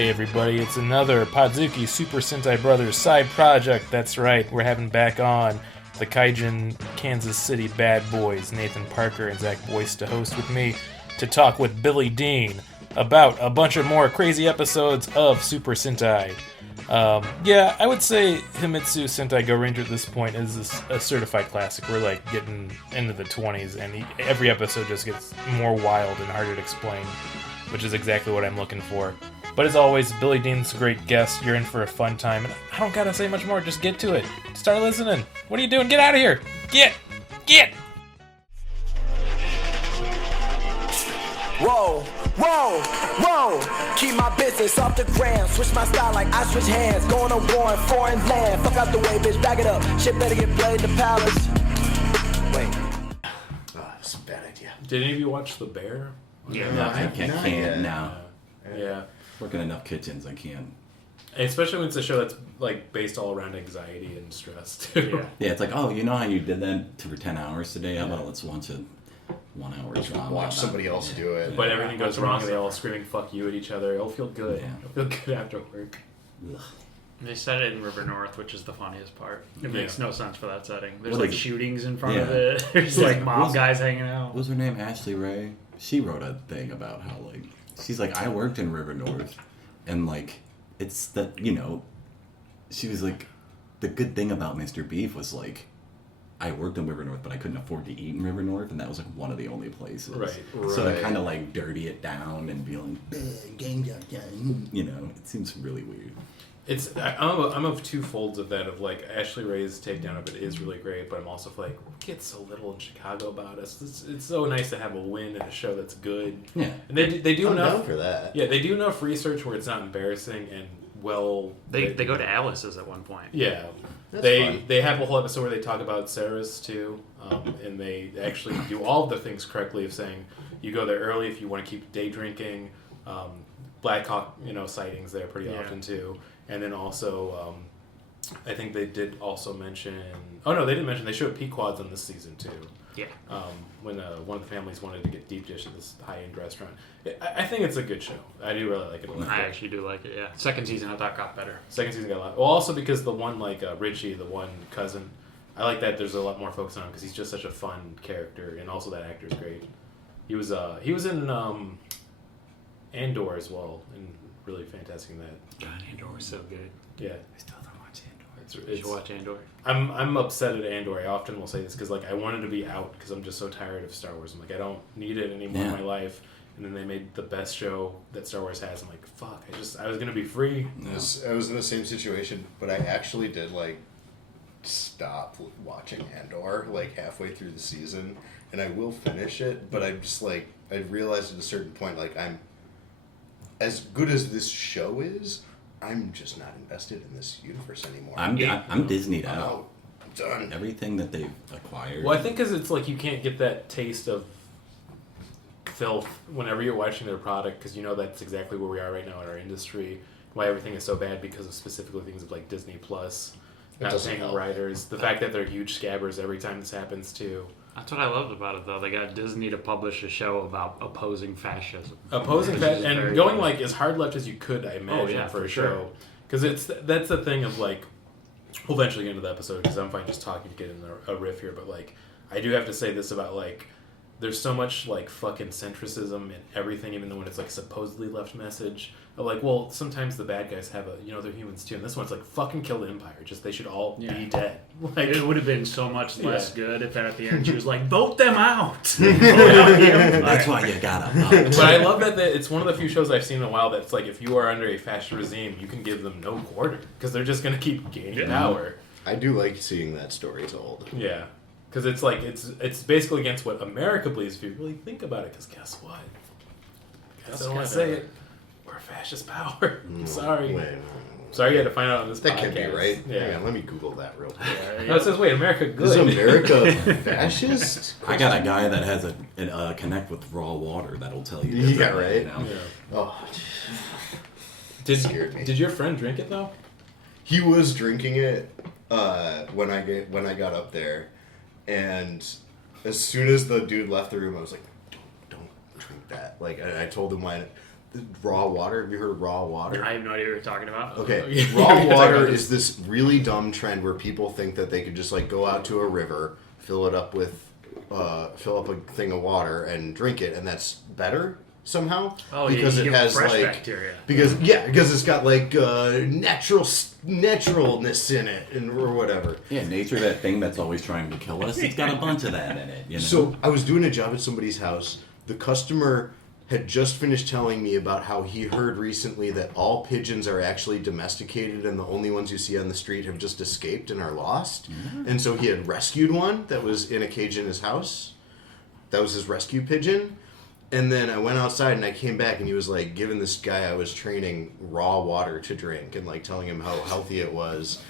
Hey everybody, it's another Podzooky Super Sentai Brothers side project. That's right, we're having back on the Kaijin Kansas City Bad Boys, Nathan Parker and Zach Boyce, to host with me to talk with Billy Dean about a bunch of more crazy episodes of Super Sentai. I would say Himitsu Sentai Gorenger at this point is a certified classic. We're like getting into the 20s, and every episode just gets more wild and harder to explain, which is exactly what I'm looking for. But as always, Billy Dean's a great guest. You're in for a fun time, and I don't gotta say much more. Just get to it. Start listening. What are you doing? Get out of here. Get! Whoa, whoa, whoa. Keep my business off the gram. Switch my style like I switch hands. Going to war in foreign land. Fuck out the way, bitch. Back it up. Shit better get played in the palace. Wait. Oh, that's a bad idea. Did any of you watch The Bear? Yeah, no, I can't now. Yeah. Working enough kitchens, I can't. Especially when it's a show that's like based all around anxiety and stress too. Yeah, it's like, oh, you know how you did that for 10 hours today? How about let's watch a 1 hour drama? Watch somebody else do it. But everything goes wrong and they all screaming "fuck you" at each other. It'll feel good. Yeah. It'll feel good after work. Ugh. They set it in River North, which is the funniest part. It makes no sense for that setting. There's What like is it? shootings in front of Yeah. it. There's like mob guys hanging out. What was her name? Ashley Ray? She wrote a thing about how, like, she's like, I worked in River North, and, like, it's that, you know, she was like, the good thing about Mr. Beef was, like, I worked in River North, but I couldn't afford to eat in River North, and that was, like, one of the only places. Right. So to kind of, like, dirty it down and be like, you know, it seems really weird. I'm of two folds of that. Of like Ashley Ray's takedown of it is really great, but I'm also like, we get so little in Chicago about us. It's so nice to have a win in a show that's good. Yeah, and they do I'm enough down for that. Yeah, they do enough research where it's not embarrassing and well. They go to Alice's at one point. Yeah, That's they fun. they have a whole episode where they talk about Sarah's too, and they actually do all of the things correctly of saying you go there early if you want to keep day drinking. Black Hawk, sightings there pretty often too. And then also, I think they did also mention... Oh, no, they didn't mention... They showed Pequods on this season, too. Yeah. When one of the families wanted to get deep dish at this high-end restaurant. I think it's a good show. I do really like it a lot. I actually do like it, yeah. Second season I thought got better. Second season got a lot... Well, also because the one, like, Richie, the one cousin, I like that there's a lot more focus on him because he's just such a fun character, and also that actor's great. He was in Andor as well, and really fantastic in that. God, Andor was so good. Yeah. I still don't watch Andor. You should watch Andor. I'm upset at Andor. I often will say this because like I wanted to be out because I'm just so tired of Star Wars. I'm like I don't need it anymore in my life. And then they made the best show that Star Wars has. I'm like fuck. I was gonna be free. I was in the same situation, but I actually did like stop watching Andor like halfway through the season, and I will finish it. But I'm just like I realized at a certain point like I'm as good as this show is. I'm just not invested in this universe anymore. I'm Disneyed I'm out. I'm done. Everything that they've acquired. Well, I think because it's like you can't get that taste of filth whenever you're watching their product because you know that's exactly where we are right now in our industry. Why everything is so bad because of specifically things of like Disney Plus, not paying the writers, the fact that they're huge scabbers every time this happens too. That's what I loved about it, though. They got Disney to publish a show about opposing fascism. And going like as hard left as you could, I imagine, for a show. Because that's the thing of like, we'll eventually get into the episode because I'm fine just talking to get in a riff here, but like, I do have to say this about like, there's so much like fucking centricism in everything, even though when it's like supposedly left message of like, well, sometimes the bad guys have they're humans too, and this one's like fucking kill the Empire. Just they should all be dead. Like it would have been so much less good if at the end she was like, vote them out. That's why you gotta vote. But I love that it's one of the few shows I've seen in a while that's like if you are under a fascist regime, you can give them no quarter because they're just gonna keep gaining power. I do like seeing that story told. Yeah. Because it's like, it's basically against what America believes if you really think about it. Because guess what? I don't want to say it. We're a fascist power. I'm sorry. Sorry you had to find out on this that podcast. That can be right. Yeah. Hang on, let me Google that real quick. No, it says, wait, America good. Is America fascist? I got a guy that has a connect with raw water that'll tell you. Yeah, right? Now. Yeah. Oh, scared me. Did your friend drink it, though? He was drinking it when I got up there. And as soon as the dude left the room, I was like, don't drink that. Like, I told him why. raw water. Have you heard of raw water? I have no idea what you're talking about. Okay, raw water is this really dumb trend where people think that they could just like go out to a river, fill up a thing of water and drink it, and that's better somehow. Oh, because you it get has fresh like bacteria. because it's got like naturalness in it or whatever. Yeah, nature, that thing that's always trying to kill us, it's got a bunch of that in it. You know? So I was doing a job at somebody's house. The customer had just finished telling me about how he heard recently that all pigeons are actually domesticated and the only ones you see on the street have just escaped and are lost. Mm-hmm. And so he had rescued one that was in a cage in his house. That was his rescue pigeon. And then I went outside and I came back and he was like giving this guy I was training raw water to drink and like telling him how healthy it was.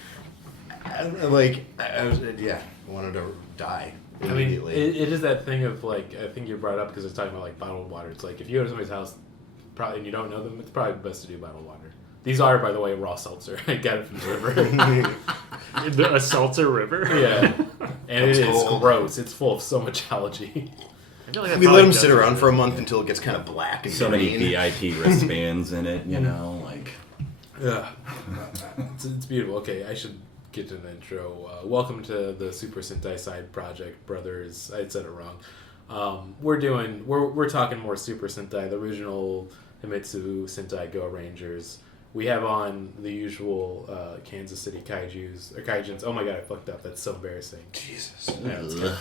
And, I wanted to die. I mean, it is that thing of like, I think you brought up because it's talking about like bottled water. It's like if you go to somebody's house, probably and you don't know them, it's probably best to do bottled water. These are, by the way, raw seltzer. I got it from the river. A seltzer river? Yeah, and it is gross. It's full of so much algae. I feel like we let them sit around for a month until it gets kind of black and so many VIP wristbands in it, you know, like. Yeah, it's beautiful. Okay, I should get to the intro. Welcome to the Super Sentai Side Project Brothers. I said it wrong. We're talking more Super Sentai, the original Himitsu Sentai Gorengers. We have on the usual Kansas City Kaijins. Oh my god, I fucked up. That's so embarrassing. Jesus. Yeah,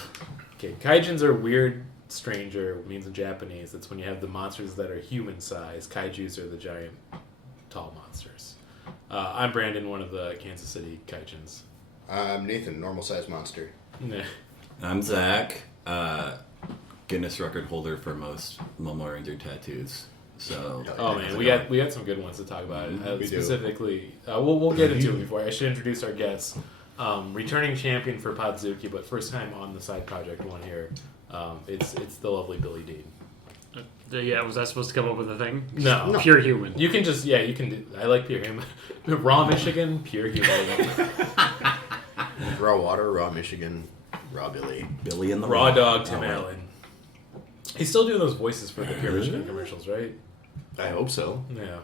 okay, Kaijins are weird, stranger, means in Japanese. That's when you have the monsters that are human size. Kaijus are the giant, tall monsters. I'm Brandon, one of the Kansas City Kaijins. I'm Nathan, normal size monster. Yeah. I'm Zach, Guinness record holder for most Momo Ranger tattoos. So, oh man, we got some good ones to talk about. Specifically, we'll get into it before. I should introduce our guests. Returning champion for Podzooky, but first time on the side project one here. It's the lovely Billy Dean. Yeah, was I supposed to come up with a thing? No. Pure human. You can just, you can do, I like pure human. Raw Michigan, pure human. Raw water, raw Michigan, raw Billy. Billy and the Raw dog, Tim Allen. He's still doing those voices for the Pure Michigan commercials, right? I hope so. Yeah.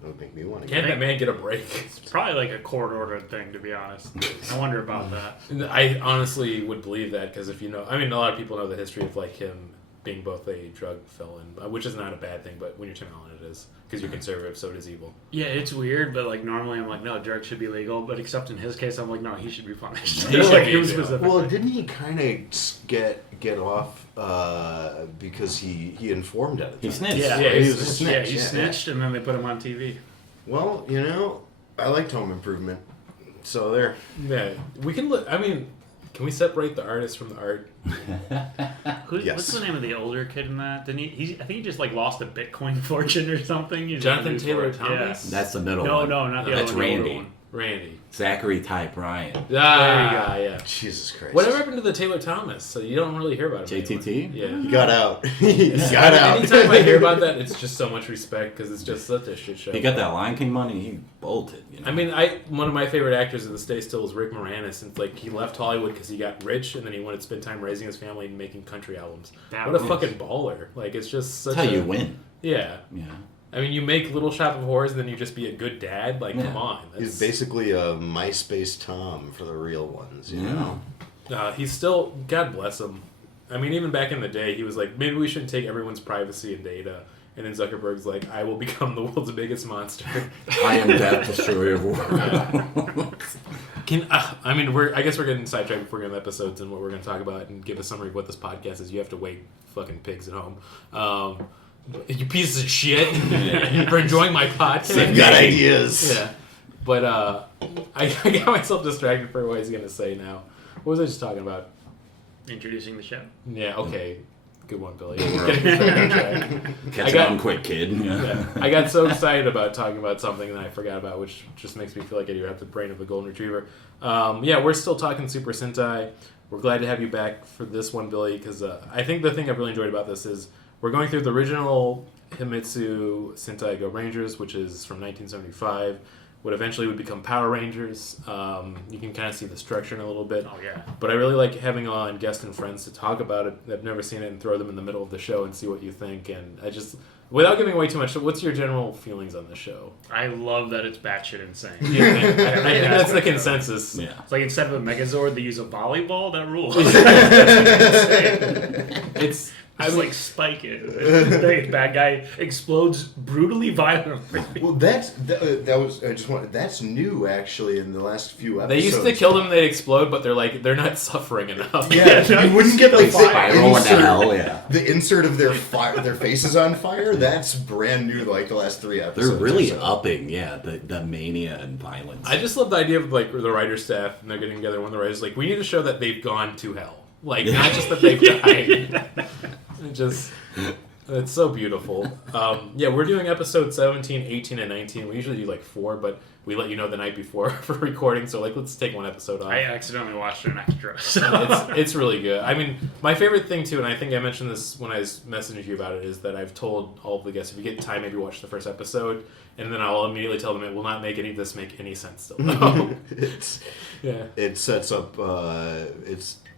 That would make me want to. Can't that man get a break? It's probably like a court-ordered thing, to be honest. I wonder about that. I honestly would believe that, because if you know, I mean, a lot of people know the history of like him being both a drug felon, which is not a bad thing, but when you're Tim Allen, it is. Because you're conservative, so does evil. Yeah, it's weird, but like normally I'm like, no, drugs should be legal, but except in his case, I'm like, no, he should be punished. He should be, well, didn't he kind of get off because he informed at the time? He snitched. Yeah, he was a snitch. Yeah, he snitched, and then they put him on TV. Well, you know, I liked Home Improvement, so there. Yeah, we can look. I mean, can we separate the artist from the art? Yes. What's the name of the older kid in that? Didn't he? I think he just like lost a Bitcoin fortune or something. Jonathan Taylor Thomas? Yeah. That's the middle No, one. not the That's other Randy. one. Randy. Zachary Ty Bryant. There you go, yeah. Jesus Christ. Whatever happened to the Taylor Thomas? So you don't really hear about him JTT? anymore. Yeah. He got out. He got out. Anytime I hear about that, it's just so much respect because it's just such a shit show. He got that Lion King money, he bolted. You know? I mean, one of my favorite actors of this day still is Rick Moranis, and like he left Hollywood because he got rich, and then he wanted to spend time raising his family and making country albums. What a fucking baller! Like it's just such. That's how you win. Yeah. Yeah. I mean, you make Little Shop of Horrors, then you just be a good dad. Like, come on. He's basically a MySpace Tom for the real ones, you know? He's still, God bless him. I mean, even back in the day, he was like, maybe we shouldn't take everyone's privacy and data. And then Zuckerberg's like, I will become the world's biggest monster. I am death, destroyer of worlds. I guess we're getting sidetracked before we get into episodes and what we're going to talk about and give a summary of what this podcast is. You have to wait, fucking pigs at home. You pieces of shit for enjoying my podcast. I've got ideas. Yeah. But I got myself distracted for what I was going to say now. What was I just talking about? Introducing the show. Yeah, okay. Good one, Billy. Catch on quick, kid. Yeah. I got so excited about talking about something that I forgot about, which just makes me feel like I do have the brain of a golden retriever. We're still talking Super Sentai. We're glad to have you back for this one, Billy, because I think the thing I've really enjoyed about this is we're going through the original Himitsu Sentai Gorengers, which is from 1975, what eventually would become Power Rangers. You can kind of see the structure in a little bit. Oh, yeah. But I really like having on guests and friends to talk about it. I've never seen it and throw them in the middle of the show and see what you think. And Without giving away too much, what's your general feelings on the show? I love that it's batshit insane. I think that's the consensus. Yeah. It's like instead of a Megazord, they use a volleyball. That rules. It's I like spike it. The bad guy explodes brutally violently. Well, that's new actually in the last few episodes. they used to kill them and they'd explode, but they're not suffering enough. Yeah, you wouldn't get like Spiral into hell, yeah. the insert of their faces on fire. That's brand new, like the last 3 episodes. They're really or so. upping, the mania and violence. I just love the idea of like the writer staff and they're getting together. One of the writers like, we need to show that they've gone to hell, like not just that they've died. It's so beautiful. We're doing episode 17, 18, and 19. We usually do like 4, but we let you know the night before for recording. So like, let's take one episode off. I accidentally watched an extra. So. It's really good. I mean, my favorite thing too, and I think I mentioned this when I was messaging you about it, is that I've told all of the guests, if you get time, maybe watch the first episode, and then I'll immediately tell them it will not make any of this make any sense still. It sets up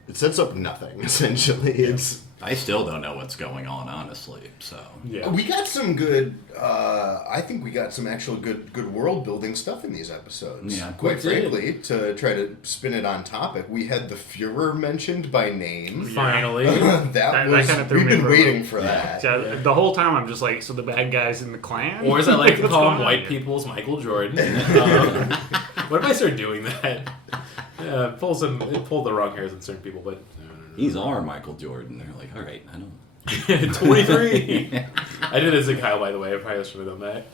it sets up nothing essentially. I still don't know what's going on, honestly. So We got some good. I think we got some actual good world building stuff in these episodes. Yeah, quite frankly, to try to spin it on topic, we had the Führer mentioned by name. Finally, that kind of threw we've me been for waiting for that. Yeah, the whole time I'm just like, so the bad guys in the clan? or as I like to What's call going him, on white here? people's Michael Jordan. What if I start doing that? Pull the wrong hairs in certain people, but. he's our Michael Jordan. They're like, all right, I know. 23. I did it as a Kyle, by the way. I probably should have done that.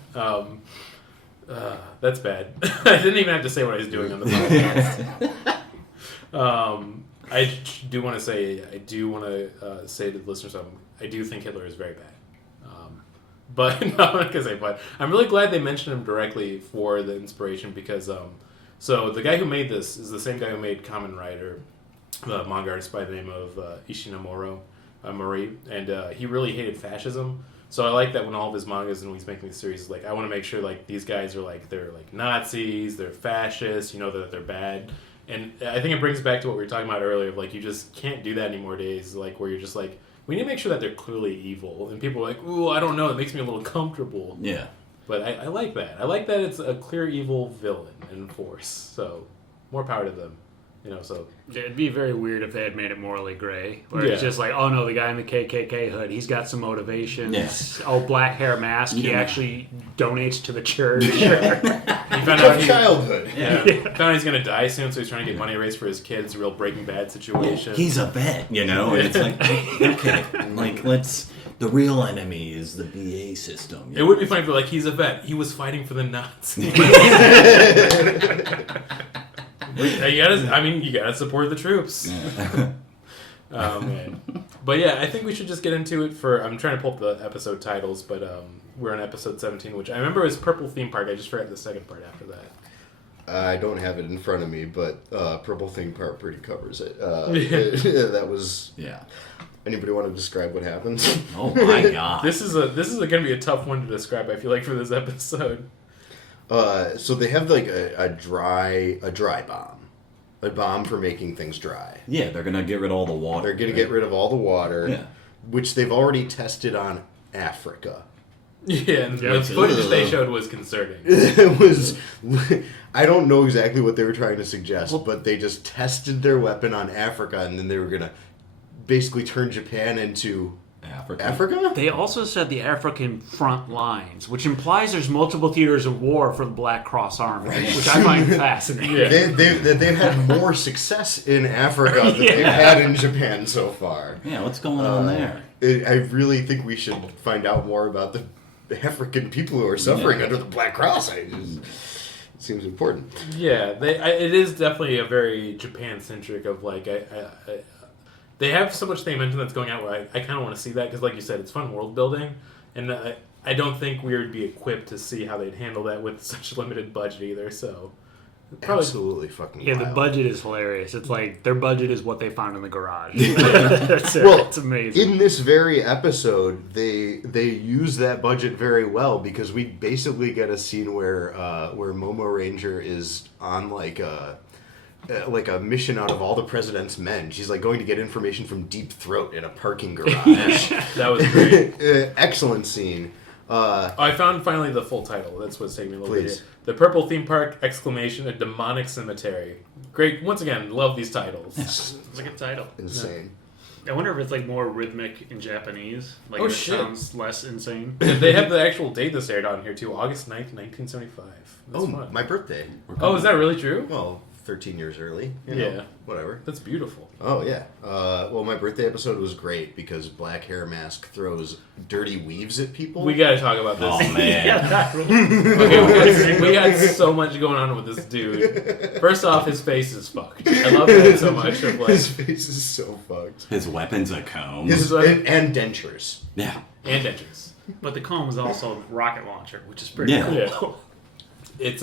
That's bad. I didn't even have to say what I was doing on the podcast. I do want to say to the listeners something. I do think Hitler is very bad. But no, I'm not gonna say. But I'm really glad they mentioned him directly for the inspiration because so the guy who made this is the same guy who made Kamen Rider, the manga artist by the name of Ishinomuro Marie, and he really hated fascism. So I like that when all of his mangas and when he's making these series, like I want to make sure like these guys are like they're like Nazis, they're fascists, that they're bad. And I think it brings back to what we were talking about earlier of like you just can't do that anymore days, like where you're just like we need to make sure that they're clearly evil, and people are like, ooh, I don't know, it makes me a little comfortable. Yeah. But I like that. I like that it's a clear evil villain in force. So more power to them. So it'd be very weird if they had made it morally gray, where it's just like, oh no, the guy in the KKK hood, he's got some motivations. Yes. Oh, black hair mask, he actually donates to the church. he found out Childhood. found out he's gonna die soon, so he's trying to get money raised for his kids. A real Breaking Bad situation. He's a vet, And it's like, okay, like the real enemy is the BA system. It would be funny if like he's a vet. He was fighting for the Nazis. You gotta support the troops. Yeah. Oh man. But yeah, I think we should just get into it I'm trying to pull up the episode titles, but we're on episode 17, which I remember was Purple Theme Park. I just forgot the second part after that. I don't have it in front of me, but Purple Thing Part pretty covers it. That was... Yeah. Anybody want to describe what happens? Oh my god. This is going to be a tough one to describe, I feel like, for this episode. So they have like a dry bomb. A bomb for making things dry. Yeah, they're gonna get rid of all the water. They're gonna get rid of all the water, which they've already tested on Africa. Yeah, and the footage they showed was concerning. It was... I don't know exactly what they were trying to suggest, but they just tested their weapon on Africa, and then they were gonna basically turn Japan into... Africa? They also said the African front lines, which implies there's multiple theaters of war for the Black Cross Army, which I find fascinating. Yeah. They've had more success in Africa than they've had in Japan so far. Yeah, what's going on there? I really think we should find out more about the African people who are suffering under the Black Cross. It seems important. Yeah, it is definitely a very Japan-centric of like... They have so much they mentioned that's going out where I kind of want to see that because, like you said, it's fun world building, and I don't think we would be equipped to see how they'd handle that with such limited budget either. So, probably absolutely fucking wild. The budget is hilarious. It's like their budget is what they found in the garage. It's amazing. In this very episode, they use that budget very well because we basically get a scene where Momo Ranger is on like a mission out of all the president's men. She's like going to get information from Deep Throat in a parking garage. That was great. Excellent scene. I found finally the full title. That's what's taking me a little bit Please. here. The Purple Theme Park! A demonic cemetery. Great. Once again, love these titles. It's a good title. Insane. I wonder if it's like more rhythmic in Japanese. Like Oh, if it shit. sounds less insane. They have the actual date this aired on here too, August 9th, 1975. That's fun. My birthday. Oh, is that really true? Well, 13 years early. Yeah. Whatever. That's beautiful. Oh, yeah. Well, my birthday episode was great because Black Hair Mask throws dirty weaves at people. We gotta talk about this. Oh man. Okay, we got so much going on with this dude. First off, his face is fucked. I love that so much. Of like, His face is so fucked. His weapon's a comb. And dentures. Yeah. and dentures. But the comb is also a rocket launcher, which is pretty Yeah. cool. Yeah. It's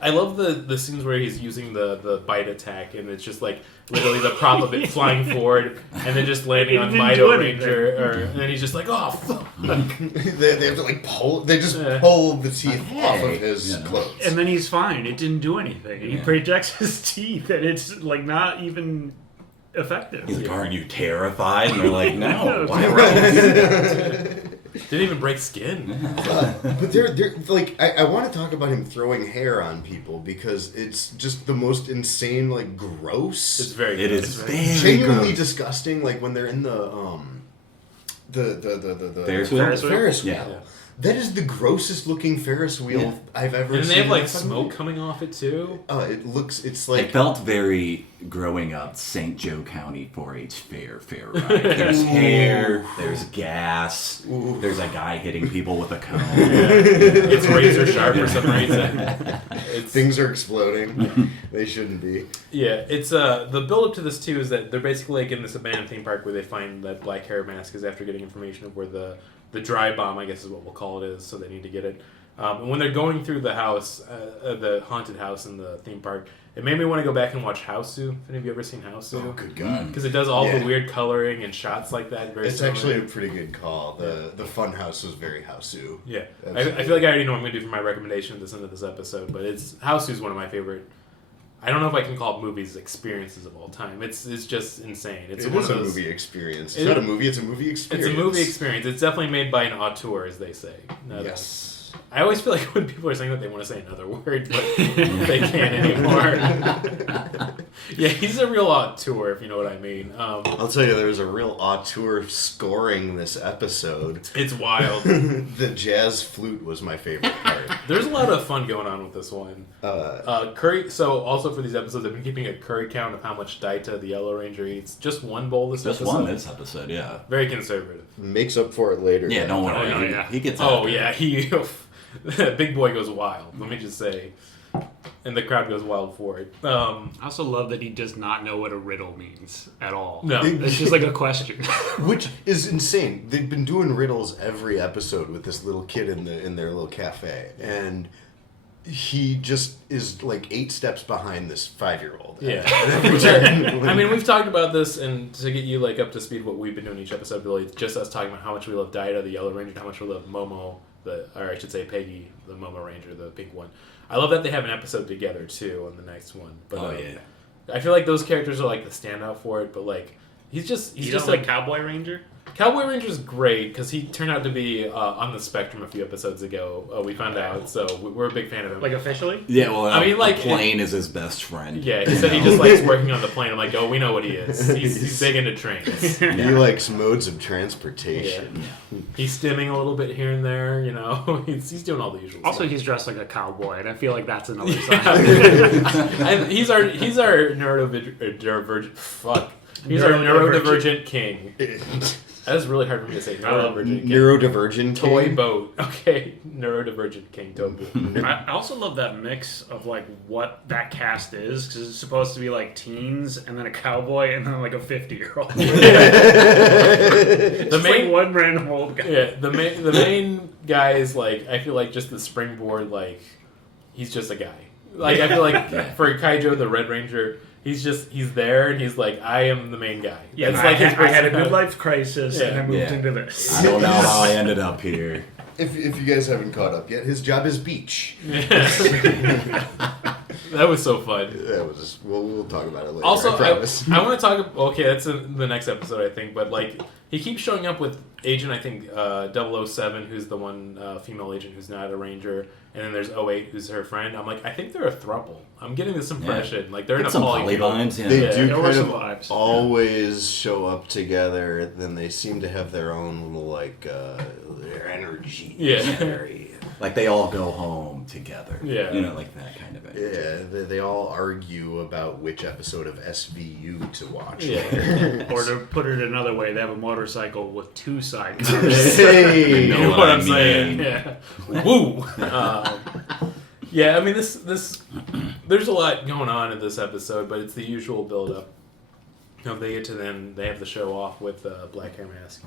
I love the scenes where he's using the bite attack, and it's just like literally the prop of it flying forward and then just landing on didn't do Mido anything. Ranger, and then he's just like, oh fuck. They have to like pull. They just Yeah. pull the teeth Hey, off of his you know. clothes. And then he's fine. It didn't do anything. He Yeah. projects his teeth, and it's like not even effective. He's like, aren't you terrified? And they're like, no. Why Didn't even break skin. But they're like I want to talk about him throwing hair on people because it's just the most insane, like gross. It's very. It good. is It's very- very genuinely gross. disgusting. Like when they're in the Ferris wheel? Ferris wheel. Yeah. That is the grossest looking Ferris wheel Yeah. I've ever And seen. they have like in a smoke movie. coming off it too. It's It like felt very growing up St. Joe County 4-H fair ride. There's hair, there's gas, there's a guy hitting people with a comb. It's razor sharp for some reason. It's, things are exploding. They shouldn't be. yeah, it's the build up to this too is that they're basically like in this abandoned theme park where they find that Black Hair Mask is after getting information of where the dry bomb, I guess is what we'll call it, is, so they need to get it. And when they're going through the house, the haunted house in the theme park, it made me want to go back and watch Houseu. Have any of you ever seen Houseu? Oh, good God. Because it does all Yeah. the weird coloring and shots like that. Very It's similar. actually a pretty good call. The fun house was very Houseu. Yeah. I feel like I already know what I'm going to do for my recommendation at this end of this episode, but Houseu is one of my favorite. I don't know if I can call it movies experiences of all time. It's just insane. It's It one is of a those, movie experience. It It's not a is- movie, it's a movie experience. It's a movie experience. It's definitely made by an auteur, as they say. Yes. I always feel like when people are saying that, they want to say another word, but they can't anymore. Yeah, he's a real auteur, if you know what I mean. I'll tell you, there was a real auteur scoring this episode. It's wild. The jazz flute was my favorite part. There's a lot of fun going on with this one. Curry. So also for these episodes, I've been keeping a curry count of how much Daita the Yellow Ranger eats. Just one bowl this Just episode. one this episode, yeah. Very conservative. Makes up for it later. Yeah, don't worry. Oh, yeah. He gets Oh out there. yeah, he Big Boy goes wild. Let me just say, and the crowd goes wild for it. I also love that he does not know what a riddle means at all. No. It's just like a question. Which is insane. They've been doing riddles every episode with this little kid in their little cafe, and he just is like 8 steps behind this 5-year-old. Yeah. Every time. I mean, we've talked about this, and to get you like up to speed, what we've been doing each episode, really, it's just us talking about how much we love Daita, the Yellow Ranger, and how much we love Momo, or I should say Peggy, the Momo Ranger, the pink one. I love that they have an episode together too on the next one. But Oh, yeah. I feel like those characters are like the standout for it. But like, he's just You just don't like like Cowboy Ranger? Cowboy Ranger's great because he turned out to be on the spectrum a few episodes ago. We found out, so we're a big fan of him. Like officially? Yeah, well, I mean, like, a plane is his best friend. Yeah, he said he just likes working on the plane. I'm like, oh, we know what he is. He's big into trains. He likes modes of transportation. He's stimming a little bit here and there, you know. He's doing all the usual Also, stuff. he's dressed like a cowboy, and I feel like that's another sign. He's our neurodivergent. Fuck. He's our neurodivergent king. That is really hard for me to say. Neurodivergent king. Neurodivergent Toy king? boat. Okay, neurodivergent king Tobu. I also love that mix of like what that cast is, because it's supposed to be like teens, and then a cowboy, and then like a 50-year-old. The main like one random old guy. Yeah, the main guy is like, I feel like just the springboard, like he's just a guy. Like I feel like for Kaijo the Red Ranger, he's there and he's like, I am the main guy. Yeah, That's I, like his I had a personality. midlife crisis, and I moved Yeah. into this. I don't know how I ended up here. If you guys haven't caught up yet, his job is beach. That was so fun. That was we'll talk about it later. Also, I promise. I want to talk. Okay, that's in the next episode, I think. But like, he keeps showing up with Agent, I think, 007, who's the one female agent who's not a ranger, and then there's 08, who's her friend. I'm like, I think they're a throuple. I'm getting this impression. Like, they're in a some poly vibes, yeah. They Yeah. do There were kind some of vibes. always show up together, then they seem to have their own little, like, their energy. Yeah. Very... Like they all go home together. Yeah. You know, like that kind of thing. Yeah, they all argue about which episode of SVU to watch. Yeah. Or to put it another way, they have a motorcycle with 2 sidecars. Hey! You know what I'm saying? Yeah. Woo! Yeah, I mean, this there's a lot going on in this episode, but it's the usual build-up. You know, they get to then, they have the show off with Black Hair Mask.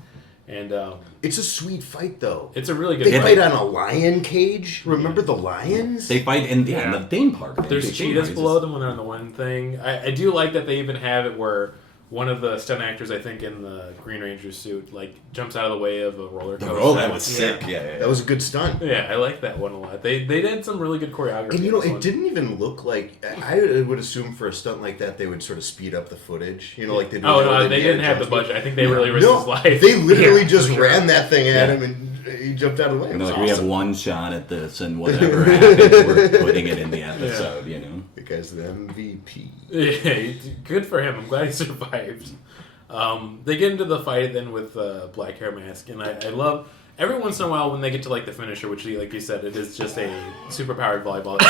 And It's a sweet fight, though. it's a really good They fight. fight on a lion cage. Remember the lions? They fight in the theme park. There's The theme cheetahs park is below them when they're on the one thing. I do like that they even have it where one of the stunt actors, I think, in the Green Ranger suit, like, jumps out of the way of a roller coaster. Oh, that was sick. Yeah. That was a good stunt. Yeah, I like that one a lot. They did some really good choreography. And you in know, this it one. didn't even look like. I would assume for a stunt like that, they would sort of speed up the footage. You know, like they do. Oh, with no, the they Indiana didn't have the Jones budget. I think they really risked his No, life. they literally Yeah, just for sure. ran that thing at Yeah. him and he jumped out of the way. It And was like, we have awesome. one shot at this, and whatever happens, we're putting it in the episode, you know? The guy's the MVP. Yeah, good for him. I'm glad he survived. They get into the fight then with Black Hair Mask, and I love every once in a while when they get to like the finisher, which, like you said, it is just a superpowered volleyball.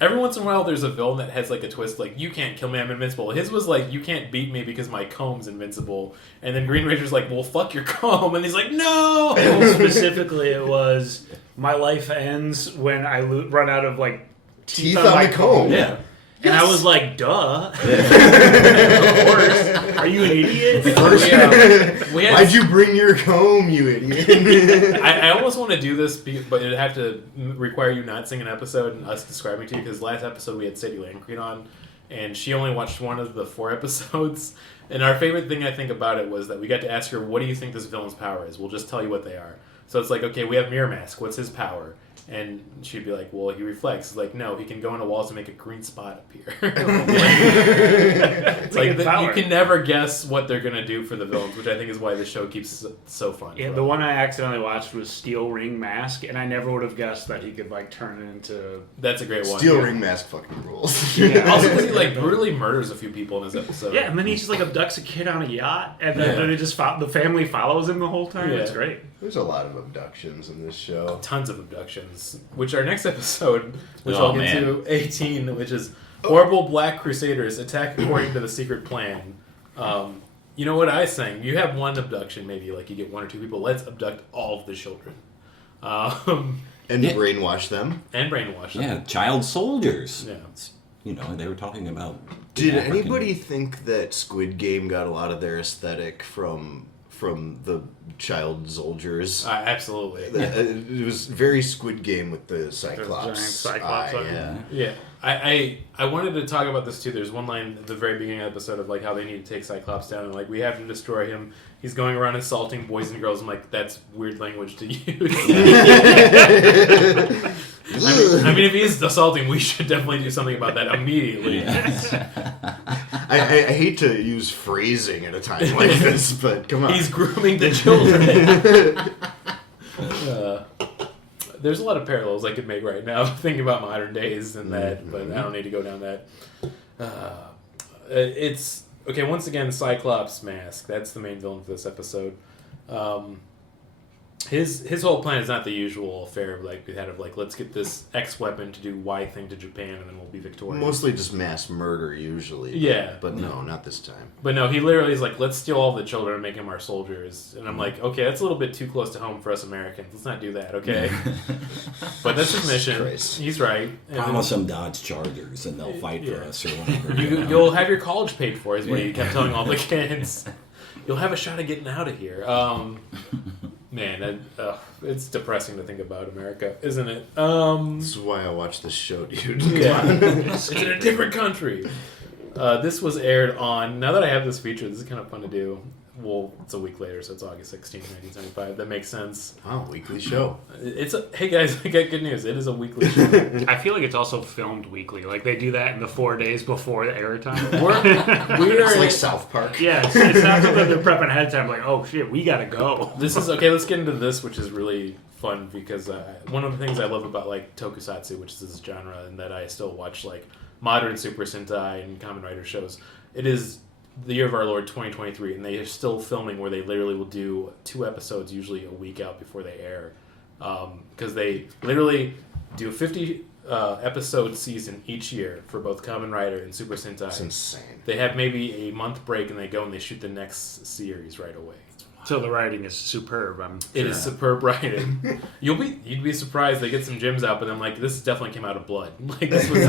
Every once in a while, there's a villain that has like a twist, like you can't kill me, I'm invincible. His was like you can't beat me because my comb's invincible, and then Green Ranger's like, well, fuck your comb, and he's like, no. Specifically, it was my life ends when I run out of like Teeth on my comb. Yeah. And I was like, duh. Of course. Are you an idiot? We had Why'd you bring your comb, you idiot? I almost want to do this, but it'd have to require you not seeing an episode and us describing to you, because last episode we had Sadie Landcreed on, and she only watched one of the 4 episodes. And our favorite thing, I think, about it was that we got to ask her, what do you think this villain's power is? We'll just tell you what they are. So it's like, okay, we have Mirror Mask. What's his power? And she'd be like, well, he reflects. It's like, no, he can go into walls and make a green spot appear. It's like you can never guess what they're going to do for the villains, which I think is why the show keeps so fun. Yeah, the one I accidentally watched was Steel Ring Mask, and I never would have guessed that he could like turn it into. That's a great one. Steel yeah. Ring Mask fucking rules. Yeah. Also, because he like brutally murders a few people in his episode. Yeah, and then he just like abducts a kid on a yacht, and then it just the family follows him the whole time. Yeah. It's great. There's a lot of abductions in this show. Tons of abductions, which our next episode, which Oh, I'll get to, 18, which is horrible black crusaders attack according to the secret plan. You know what I was saying? You have one abduction, maybe like you get 1 or 2 people. Let's abduct all of the children, And brainwash them. and brainwash them. Yeah, child soldiers. Yeah. You know, they were talking about... Did African- anybody think that Squid Game got a lot of their aesthetic from the child soldiers? Absolutely. It was very Squid Game with the Cyclops. giant Cyclops eye, eye. yeah. Yeah, I wanted to talk about this too. There's one line at the very beginning of the episode of like how they need to take Cyclops down, and like we have to destroy him. He's going around assaulting boys and girls. I'm like, that's weird language to use. I mean, if he's assaulting, we should definitely do something about that immediately. I hate to use phrasing at a time like this, but come on. He's grooming the children. There's a lot of parallels I could make right now thinking about modern days and that, but I don't need to go down that. It's okay. Once again, Cyclops Mask. That's the main villain for this episode. His whole plan is not the usual affair like we had of like, let's get this X weapon to do Y thing to Japan and then we'll be victorious. Mostly just mass murder, usually. Yeah. But no, not this time. But no, he literally is like, let's steal all the children and make them our soldiers. And I'm like, okay, that's a little bit too close to home for us Americans. Let's not do that, okay? But that's his mission. Christ. He's right. And Promise them Dodge Chargers, and they'll fight for us or whatever. you'll have your college paid for, is what he kept telling all the kids. You'll have a shot at getting out of here. Man, it's depressing to think about America, isn't it? This is why I watch this show, dude. Yeah. It's in a different country. This was aired on, now that I have this feature, this is kind of fun to do. it's a week later, so it's August 16th, 1975. That makes sense. Wow, weekly show. Hey guys, I got good news. It is a weekly show. I feel like it's also filmed weekly. Like they do that in the 4 days before the airtime. It's like South Park. Yeah, it's not something they're prepping ahead of time. Like, oh shit, we gotta go. This is okay. Let's get into this, which is really fun because one of the things I love about like Tokusatsu, which is this genre, and that I still watch like modern Super Sentai and Kamen Rider shows. It is the year of our Lord 2023, and they are still filming where they literally will do 2 episodes, usually a week out before they air, because they literally do a 50 episode season each year for both Kamen Rider and Super Sentai. That's insane. They have maybe a month break, and they go and they shoot the next series right away. So the writing is superb. It is superb writing. You'd be surprised. They get some gems out, but I'm like, this definitely came out of blood. Like this was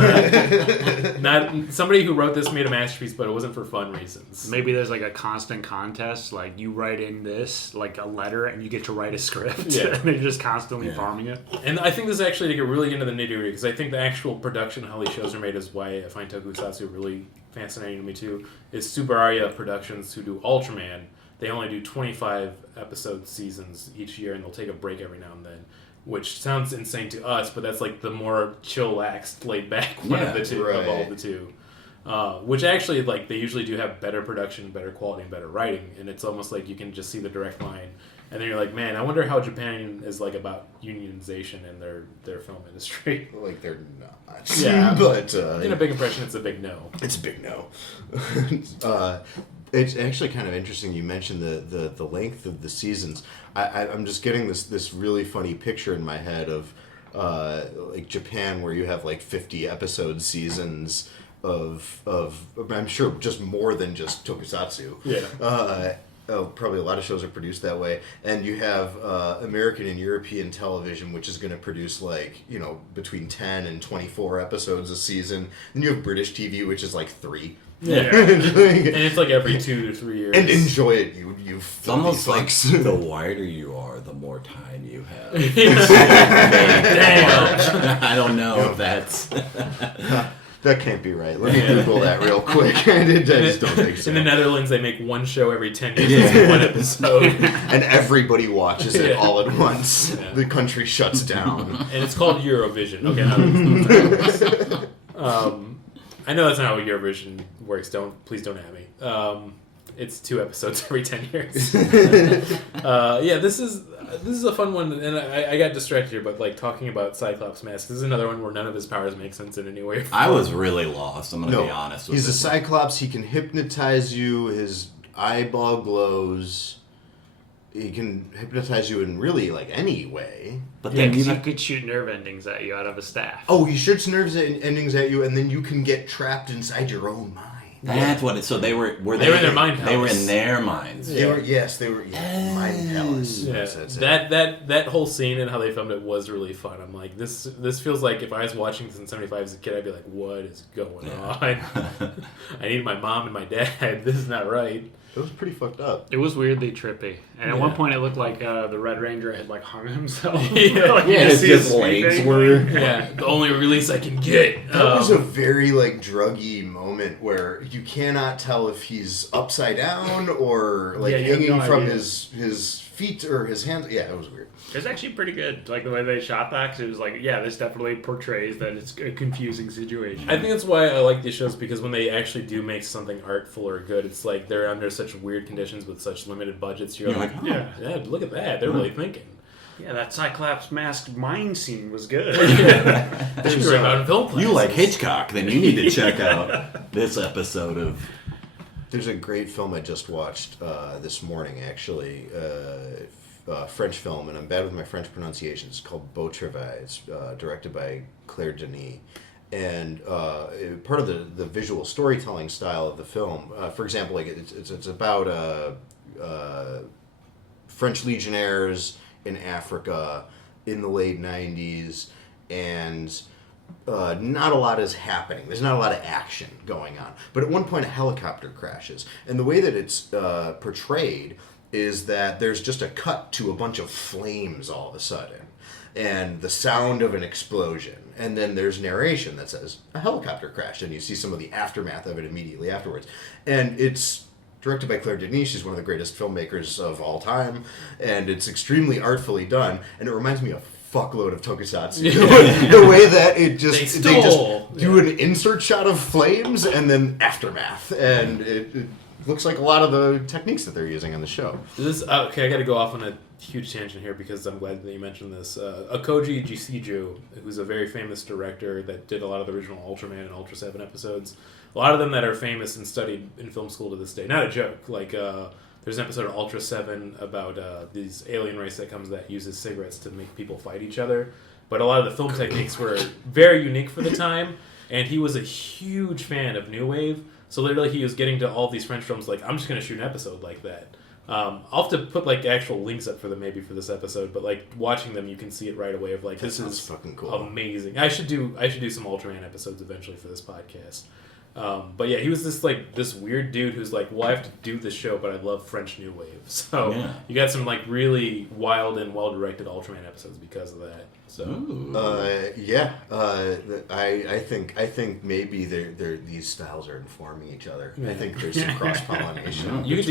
not somebody who wrote this made a masterpiece, but it wasn't for fun reasons. Maybe there's like a constant contest. Like you write in this like a letter, and you get to write a script. Yeah. And they're just constantly farming it. And I think this is actually to get really into the nitty gritty because I think the actual production, how these shows are made, is why I find Tokusatsu really fascinating to me too. Is Subaraya Productions, who do Ultraman. They only do 25 episode seasons each year, and they'll take a break every now and then, which sounds insane to us, but that's like the more chillaxed, laid back one of the two, of all the two. Which actually, like, they usually do have better production, better quality, and better writing, and it's almost like you can just see the direct line, and then you're like, man, I wonder how Japan is like about unionization in their film industry. Like they're not. Yeah, but in a big impression, it's a big no. It's a big no. It's actually kind of interesting you mentioned the length of the seasons. I'm just getting this really funny picture in my head of like Japan, where you have like 50 episode seasons of I'm sure just more than just Tokusatsu. Yeah. Probably a lot of shows are produced that way, and you have American and European television, which is going to produce like between 10 and 24 episodes a season. Then you have British TV, which is like 3. Yeah, and it's like every 2 to 3 years. And enjoy it, you. It's almost like the wider you are, the more time you have. Damn. I don't know if that's. That can't be right. Let me Google that real quick. I just don't think so. In the Netherlands, they make one show every 10 years. It's one episode. And everybody watches it all at once. Yeah. The country shuts down. And it's called Eurovision. Okay, I know that's not how Eurovision works. Please don't at me. It's 2 episodes every 10 years. Yeah, this is a fun one, and I got distracted here, but like talking about Cyclops Mask, this is another one where none of his powers make sense in any way. I was really lost. I'm gonna be honest with you. He's a Cyclops. He can hypnotize you. His eyeball glows. He can hypnotize you in really like any way. But Yeah, then because you you could shoot nerve endings at you out of a staff. Oh, he shoots nerves endings at you, and then you can get trapped inside your own mind. That's what it. So they were in their mind They were palace. in their minds. They were mind palace. Yeah, That's it. that whole scene and how they filmed it was really fun. I'm like, this feels like if I was watching this in '75 as a kid, I'd be like, what is going on? I need my mom and my dad. This is not right. It was pretty fucked up. It was weirdly trippy, and at one point it looked like the Red Ranger had like hung himself. Yeah. Like, you His see his legs feet were. Yeah, the only release I can get. That was a very like druggy moment where you cannot tell if he's upside down or like Yeah, you have hanging no from idea. his feet or his hands. Yeah, it was weird. It was actually pretty good, like the way they shot that. 'Cause it was like, yeah, this definitely portrays that it's a confusing situation. I think that's why I like these shows, because when they actually do make something artful or good, it's like they're under such weird conditions with such limited budgets. You're like, oh, yeah, look at that. They're really thinking. Yeah, that Cyclops masked mine scene was good. They should be right about in film class. You like Hitchcock, then you need to check out this episode of. There's a great film I just watched this morning, actually. French film, and I'm bad with my French pronunciations. It's called Beau Travail. It's directed by Claire Denis. And part of the visual storytelling style of the film, for example, like it's about French legionnaires in Africa in the late 90s, and not a lot is happening. There's not a lot of action going on. But at one point, a helicopter crashes. And the way that it's portrayed is that there's just a cut to a bunch of flames all of a sudden, and the sound of an explosion. And then there's narration that says, a helicopter crashed, and you see some of the aftermath of it immediately afterwards. And it's directed by Claire Denis. She's one of the greatest filmmakers of all time, and it's extremely artfully done. And it reminds me of fuckload of Tokusatsu. The way that they just do an insert shot of flames and then aftermath, and it looks like a lot of the techniques that they're using on the show. Okay, I got to go off on a huge tangent here because I'm glad that you mentioned this. Akoji Jisiju, who's a very famous director that did a lot of the original Ultraman and Ultra 7 episodes, a lot of them that are famous and studied in film school to this day. Not a joke. Like, there's an episode of Ultra 7 about these alien race that comes that uses cigarettes to make people fight each other. But a lot of the film techniques were very unique for the time, and he was a huge fan of New Wave. So literally he was getting to all these French films like, I'm just going to shoot an episode like that. I'll have to put like actual links up for them maybe for this episode, but like watching them you can see it right away of like, this is fucking cool. Amazing. I should do some Ultraman episodes eventually for this podcast. But yeah, he was this weird dude who's like, well, I have to do this show, but I love French New Wave. So you got some like really wild and well-directed Ultraman episodes because of that. So I think maybe these styles are informing each other. I think there's some cross-pollination. You could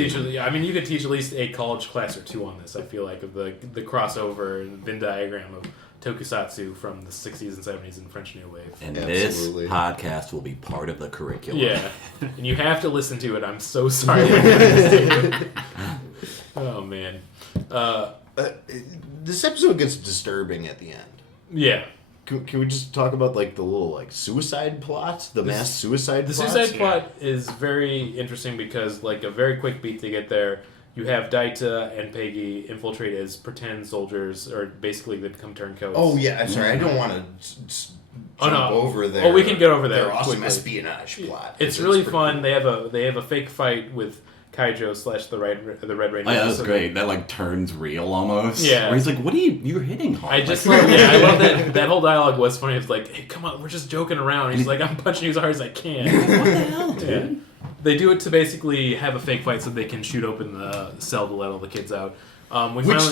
teach at least a college class or two on this. I feel like of the crossover and Venn diagram of Tokusatsu from the 60s and 70s in French New Wave. And this podcast will be part of the curriculum. Yeah. And you have to listen to it. I'm so sorry. Oh, man. This episode gets disturbing at the end. Yeah. Can we just talk about like the little like suicide plot? The mass suicide plot? The suicide plot is very interesting because like a very quick beat to get there. You have Daita and Peggy infiltrate as pretend soldiers, or basically they become turncoats. Oh yeah, I'm sorry. I don't want to jump over there. Oh, we can get over there. Their awesome quickly. espionage plot. It's really fun. They have a fake fight with Kaijo / the Red Ranger. Oh, yeah, that was great. That like turns real almost. Yeah. Where he's like, "What are you're hitting hard." I just love, I love that whole dialogue was funny. It's like, hey, come on, we're just joking around. And he's like, I'm punching you as hard as I can. What the hell, dude? Yeah. They do it to basically have a fake fight so they can shoot open the cell to let all the kids out.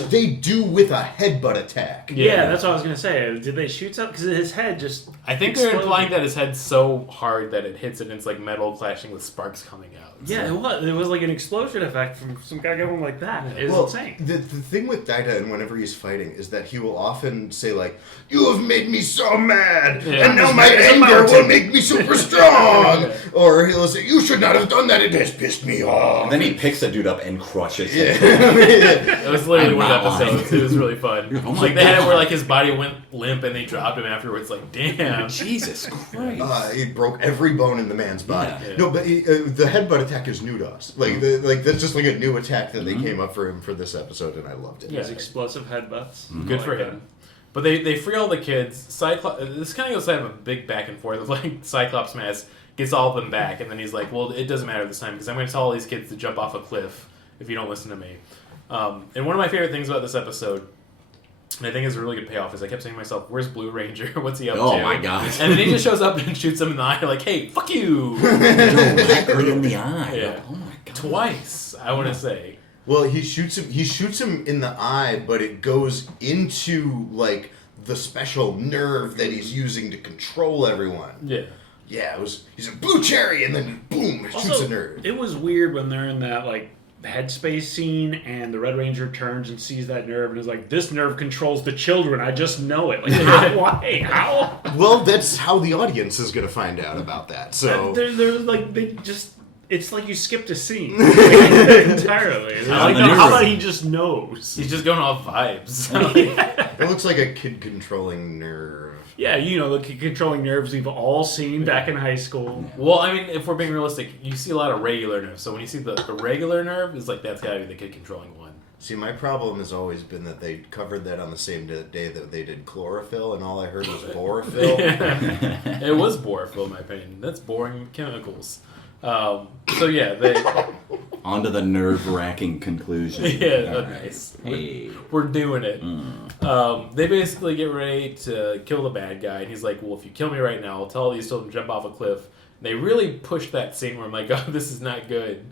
They do with a headbutt attack. Yeah, that's what I was going to say. Did they shoot something? Because his head just I think exploded. they're implying that his head's so hard that it hits it and it's like metal clashing with sparks coming out. Yeah, So- it was. It was like an explosion effect from some guy going like that. It was insane. The thing with Daita, and whenever he's fighting, is that he will often say like, "You have made me so mad, Yeah. and now my anger will make me super strong." Or he'll say, "You should not have done that. It has pissed me off." And then he picks the dude up and crushes him. It was literally one of the I'm not episodes. It was really fun. Oh my like they had it God. where like his body went limp and they dropped him afterwards. Like, damn. Jesus Christ. He broke every bone in the man's body. Yeah. No, but the headbutt attack is new to us. Like, that's just like a new attack that they came up for him for this episode, and I loved it. His explosive headbutts. Good I for like him. But they free all the kids. This kind of goes side of a big back and forth of like Cyclops Mask gets all of them back, and then he's like, well, it doesn't matter this time because I'm going to tell all these kids to jump off a cliff if you don't listen to me. And one of my favorite things about this episode, and I think is a really good payoff, is I kept saying to myself, where's Blue Ranger? What's he up to? Oh my gosh. And then he just shows up and shoots him in the eye like, hey, fuck you! Right in the eye. Yeah. Oh my God. Twice, I want to say. Well, he shoots him in the eye, but it goes into like the special nerve that he's using to control everyone. Yeah. Yeah, he's a blue cherry, and then boom, it shoots Also, a nerve. it was weird when they're in that like headspace scene and the Red Ranger turns and sees that nerve and is like, this nerve controls the children, I just know it. Like, how? Why? How? Well, that's how the audience is going to find out about that. So They're like, they just, it's like you skipped a scene entirely. It's like, no, how about he just knows? He's just going off vibes. it looks like a kid controlling nerve. Yeah, you know, the controlling nerves we've all seen back in high school. Well, I mean, if we're being realistic, you see a lot of regular nerves. So when you see the regular nerve, it's like that's gotta be the kid controlling one. See, my problem has always been that they covered that on the same day that they did chlorophyll, and all I heard was borophyll. It was borophyll, in my opinion. That's boring chemicals. So yeah, they. On to the nerve-wracking conclusion. Yeah, All nice. Hey. We're doing it. They basically get ready to kill the bad guy, and he's like, well, if you kill me right now, I'll tell all these children to jump off a cliff. And they really push that scene where I'm like, oh, this is not good.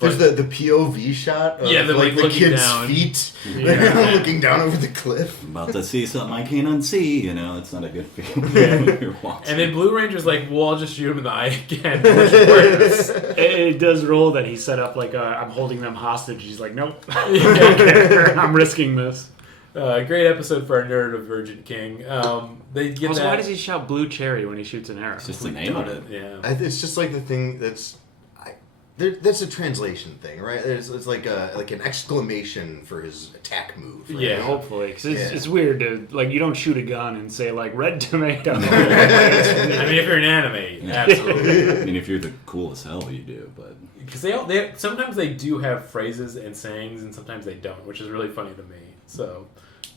There's the POV shot of they're like the looking kid's down. feet Yeah. looking down over the cliff. About to see something I can't unsee, it's not a good feeling when you're watching. And then Blue Ranger's like, well, I'll just shoot him in the eye again. Which works. It does roll that he set up like I'm holding them hostage. He's like, nope, I'm risking this. Great episode for our Neurodivergent King. They get Also, that. why does he shout blue cherry when he shoots an arrow? It's just the name of it. Yeah. It's just like the thing that's a translation thing, right? It's like an exclamation for his attack move. Right? Yeah, Hopefully, because it's Yeah. weird to you don't shoot a gun and say like red tomato. I mean, if you're an anime, absolutely. I mean, if you're the cool as hell, you do, but... Because they sometimes they do have phrases and sayings, and sometimes they don't, which is really funny to me. So,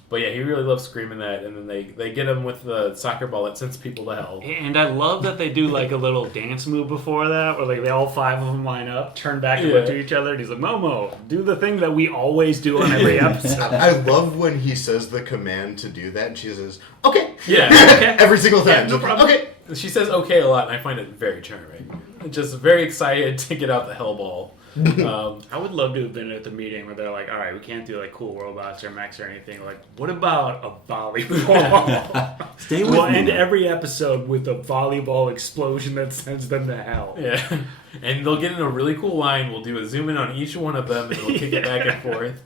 but yeah, he really loves screaming that, and then they get him with the soccer ball that sends people to hell. And I love that they do like a little dance move before that, where like they all 5 of them line up, turn back and look to each other, and he's like, Momo, do the thing that we always do on every episode. I love when he says the command to do that, and she says, "Okay." Yeah, okay. Every single time. no problem. Okay. She says "okay" a lot, and I find it very charming. Just very excited to get out the hell ball. I would love to have been at the meeting where they're like, all right, we can't do like cool robots or mechs or anything. Like, what about a volleyball? Stay with We'll me. end every episode with a volleyball explosion that sends them to hell. Yeah, and they'll get in a really cool line. We'll do a zoom in on each one of them, and we'll kick it back and forth.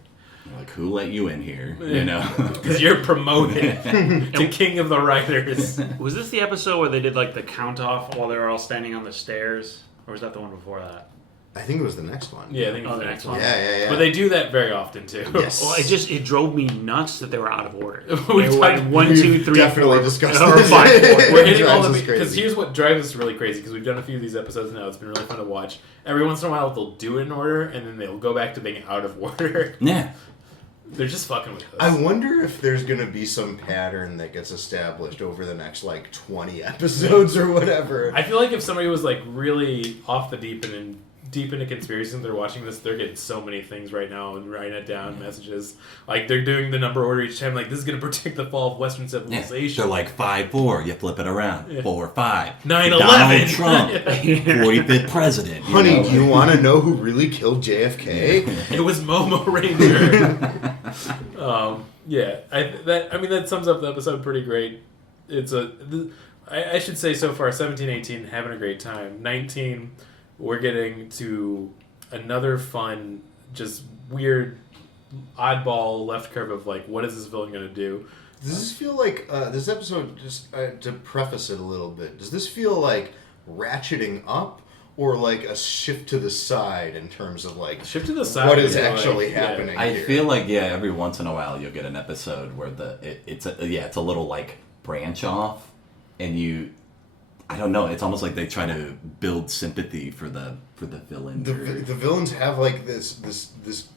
Like, who let you in here? Because you're promoted to King of the Writers. Was this the episode where they did like the count off while they were all standing on the stairs? Or was that the one before that? I think it was the next one. Yeah, I think it was Oh, the the next next one. one. Yeah. But they do that very often too. Yes. Well, it drove me nuts that they were out of order. We They went talked- 1, 2, 3, definitely 4, discussed or this. 5, 4. We're hitting all Drives of us it because crazy. here's what drives us really crazy. Because we've done a few of these episodes now. It's been really fun to watch. Every once in a while, they'll do it in order, and then they'll go back to being out of order. Yeah. They're just fucking with us. I wonder if there's going to be some pattern that gets established over the next, 20 episodes or whatever. I feel like if somebody was really off the deep and deep into conspiracy and they're watching this, they're getting so many things right now and writing it down, messages. They're doing the number order each time. This is going to predict the fall of Western Yeah. civilization. They're like 5-4. You flip it around. 4-5. 9/11. Donald Trump, 45th president. Honey, do you want to know who really killed JFK? It was Momo Ranger. Yeah, that sums up the episode pretty great. I should say so far, 17, 18, having a great time. 19, we're getting to another fun, just weird, oddball left curve of what is this villain going to do? Does this feel like, this episode, just to preface it a little bit, does this feel like ratcheting up or a shift to the side in terms of Shift to the side. what is I feel actually yeah. happening I here? feel like every once in a while you'll get an episode where it's a little branch off, and I don't know, it's almost like they try to build sympathy for the villain. The villains have this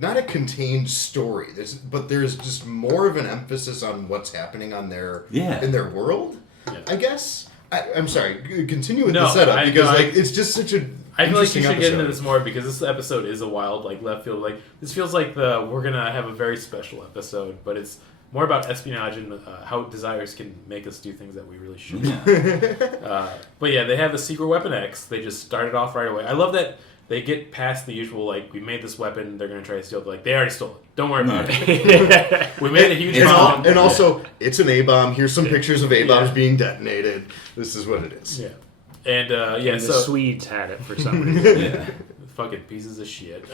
not a contained story. But there's just more of an emphasis on what's happening on in their world. Yeah. I guess. I'm sorry. Continue with No, the setup because I- it's just such a. I feel like you interesting should get into episode. this more because this episode is a wild, left field. This feels like we're gonna have a very special episode, but it's more about espionage and how desires can make us do things that we really shouldn't. But yeah, they have the secret weapon X. They just started off right away. I love that they get past the usual we made this weapon. They're gonna try to steal it. They already stole it. Don't worry about it. We made a huge bomb. And also, it's an A-bomb. Here's some pictures of A-bombs being detonated. This is what it is. Yeah, and And the so Swedes had it for some reason. Yeah. fucking pieces of shit.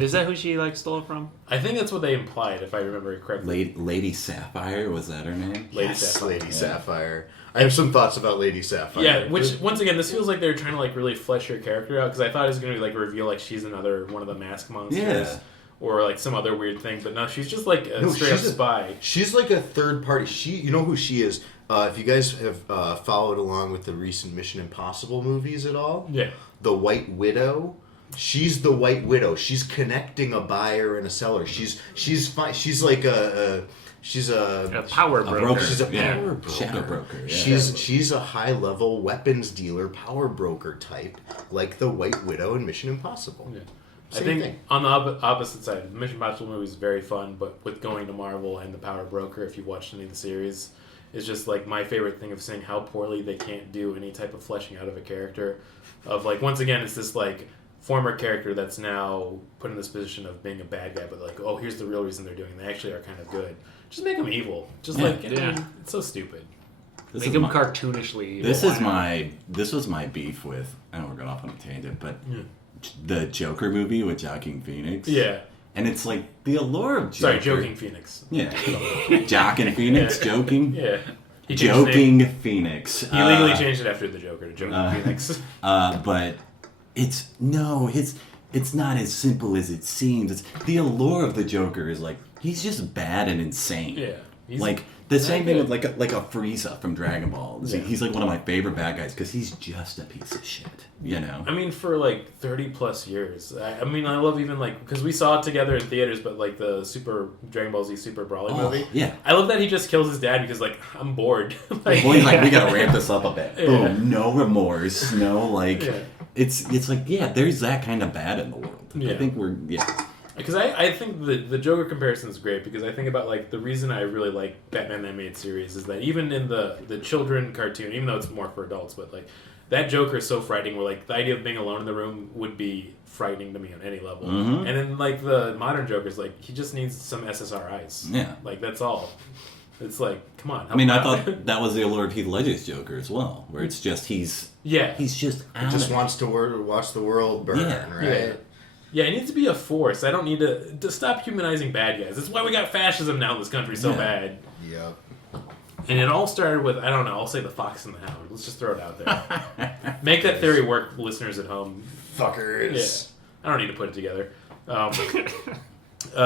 Is that who she stole it from? I think that's what they implied, if I remember it correctly. Lady Sapphire, was that her name? Lady Yes, Sapphire. Lady Sapphire. I have some thoughts about Lady Sapphire. Yeah, which once again, this feels like they're trying to really flesh her character out because I thought it was going to be reveal she's another one of the mask monsters, Yeah. or some other weird thing. But no, she's just a straight up spy. She's a third party. You know who she is. If you guys have followed along with the recent Mission Impossible movies at all, Yeah, the White Widow. She's the White Widow. She's connecting a buyer and a seller. She's fine. She's she's A power A broker. broker. She's a Yeah. power broker. Shadow broker. Yeah. She's a high level weapons dealer, power broker type, like the White Widow in Mission Impossible. yeah. Same I think thing. on the opposite side, the Mission Impossible movie is very fun, but with going to Marvel and the Power Broker, if you've watched any of the series, is just my favorite thing of seeing how poorly they can't do any type of fleshing out of a character. Of once again, it's this former character that's now put in this position of being a bad guy, but like, oh, here's the real reason they're doing it. They actually are kind of good. Just make them evil. Just like, it's so stupid. Make them cartoonishly evil. This was my beef with, I know we're going off on a tangent, but the Joker movie with Joaquin Phoenix. Yeah. And it's like the allure of Joker. Sorry, Joking Phoenix. Yeah. Joaquin Phoenix, joking. Yeah. Joking Phoenix. He legally changed it after the Joker to Joking Phoenix. But it's not as simple as it seems. It's the allure of the Joker is like he's just bad and insane. Yeah. Like the same thing with like a Frieza from Dragon Ball. Yeah. He's like one of my favorite bad guys because he's just a piece of shit. You know. I mean, for like 30 plus years. I mean, I love even like because we saw it together in theaters, but like the Super Dragon Ball Z Super Brawly movie. Yeah. I love that he just kills his dad because like I'm bored. Like, well, he's like, we gotta ramp this up a bit. Boom. No remorse. No like. Yeah. It's like there's that kind of bad in the world. Yeah. I think we're Because I think the Joker comparison is great because I think about like the reason I really like Batman the Animated Series is that even in the children cartoon, even though it's more for adults, but like that Joker is so frightening where like the idea of being alone in the room would be frightening to me on any level. Mm-hmm. And then like the modern Joker's like he just needs some SSRIs. Yeah. Like that's all. It's like, come on. I mean, I thought that was the allure of Heath Ledger's Joker as well, where it's just he's just He just wants to watch the world burn, right? Yeah, it needs to be a force. I don't need to stop humanizing bad guys. That's why we got fascism now in this country so bad. Yep. And it all started with, I don't know, I'll say the Fox and the Hound. Let's just throw it out there. Make that theory work, listeners at home. Fuckers. Yeah. I don't need to put it together.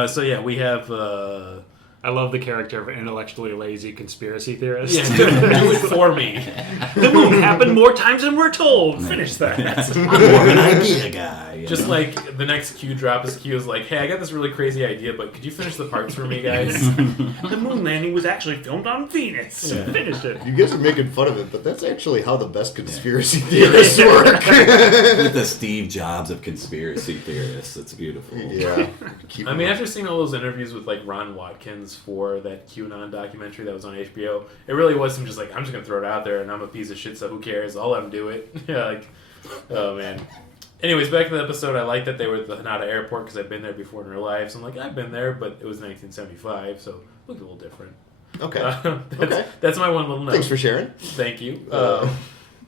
So yeah, we have... I love the character of an intellectually lazy conspiracy theorist. Yeah, do it for me. The moon happened more times than we're told. Finish that. I'm more of an idea guy. Just like the next Q drop is Q is like, hey, I got this really crazy idea, but could you finish the parts for me, guys? The moon landing was actually filmed on Venus. Yeah. Finish it. You guys are making fun of it, but that's actually how the best conspiracy theorists work. With the Steve Jobs of conspiracy theorists. It's beautiful. Yeah. I mean, after seeing all those interviews with like Ron Watkins for that QAnon documentary that was on HBO, it really was him just like, I'm just gonna throw it out there and I'm a piece of shit, so who cares? I'll let him do it. Yeah, like, oh man. Anyways, back to the episode. I like that they were at the Hanada Airport because I've been there before in real life. So I'm like, I've been there, but it was 1975, so it looked a little different. Okay. That's my one little note. Thanks for sharing. Thank you.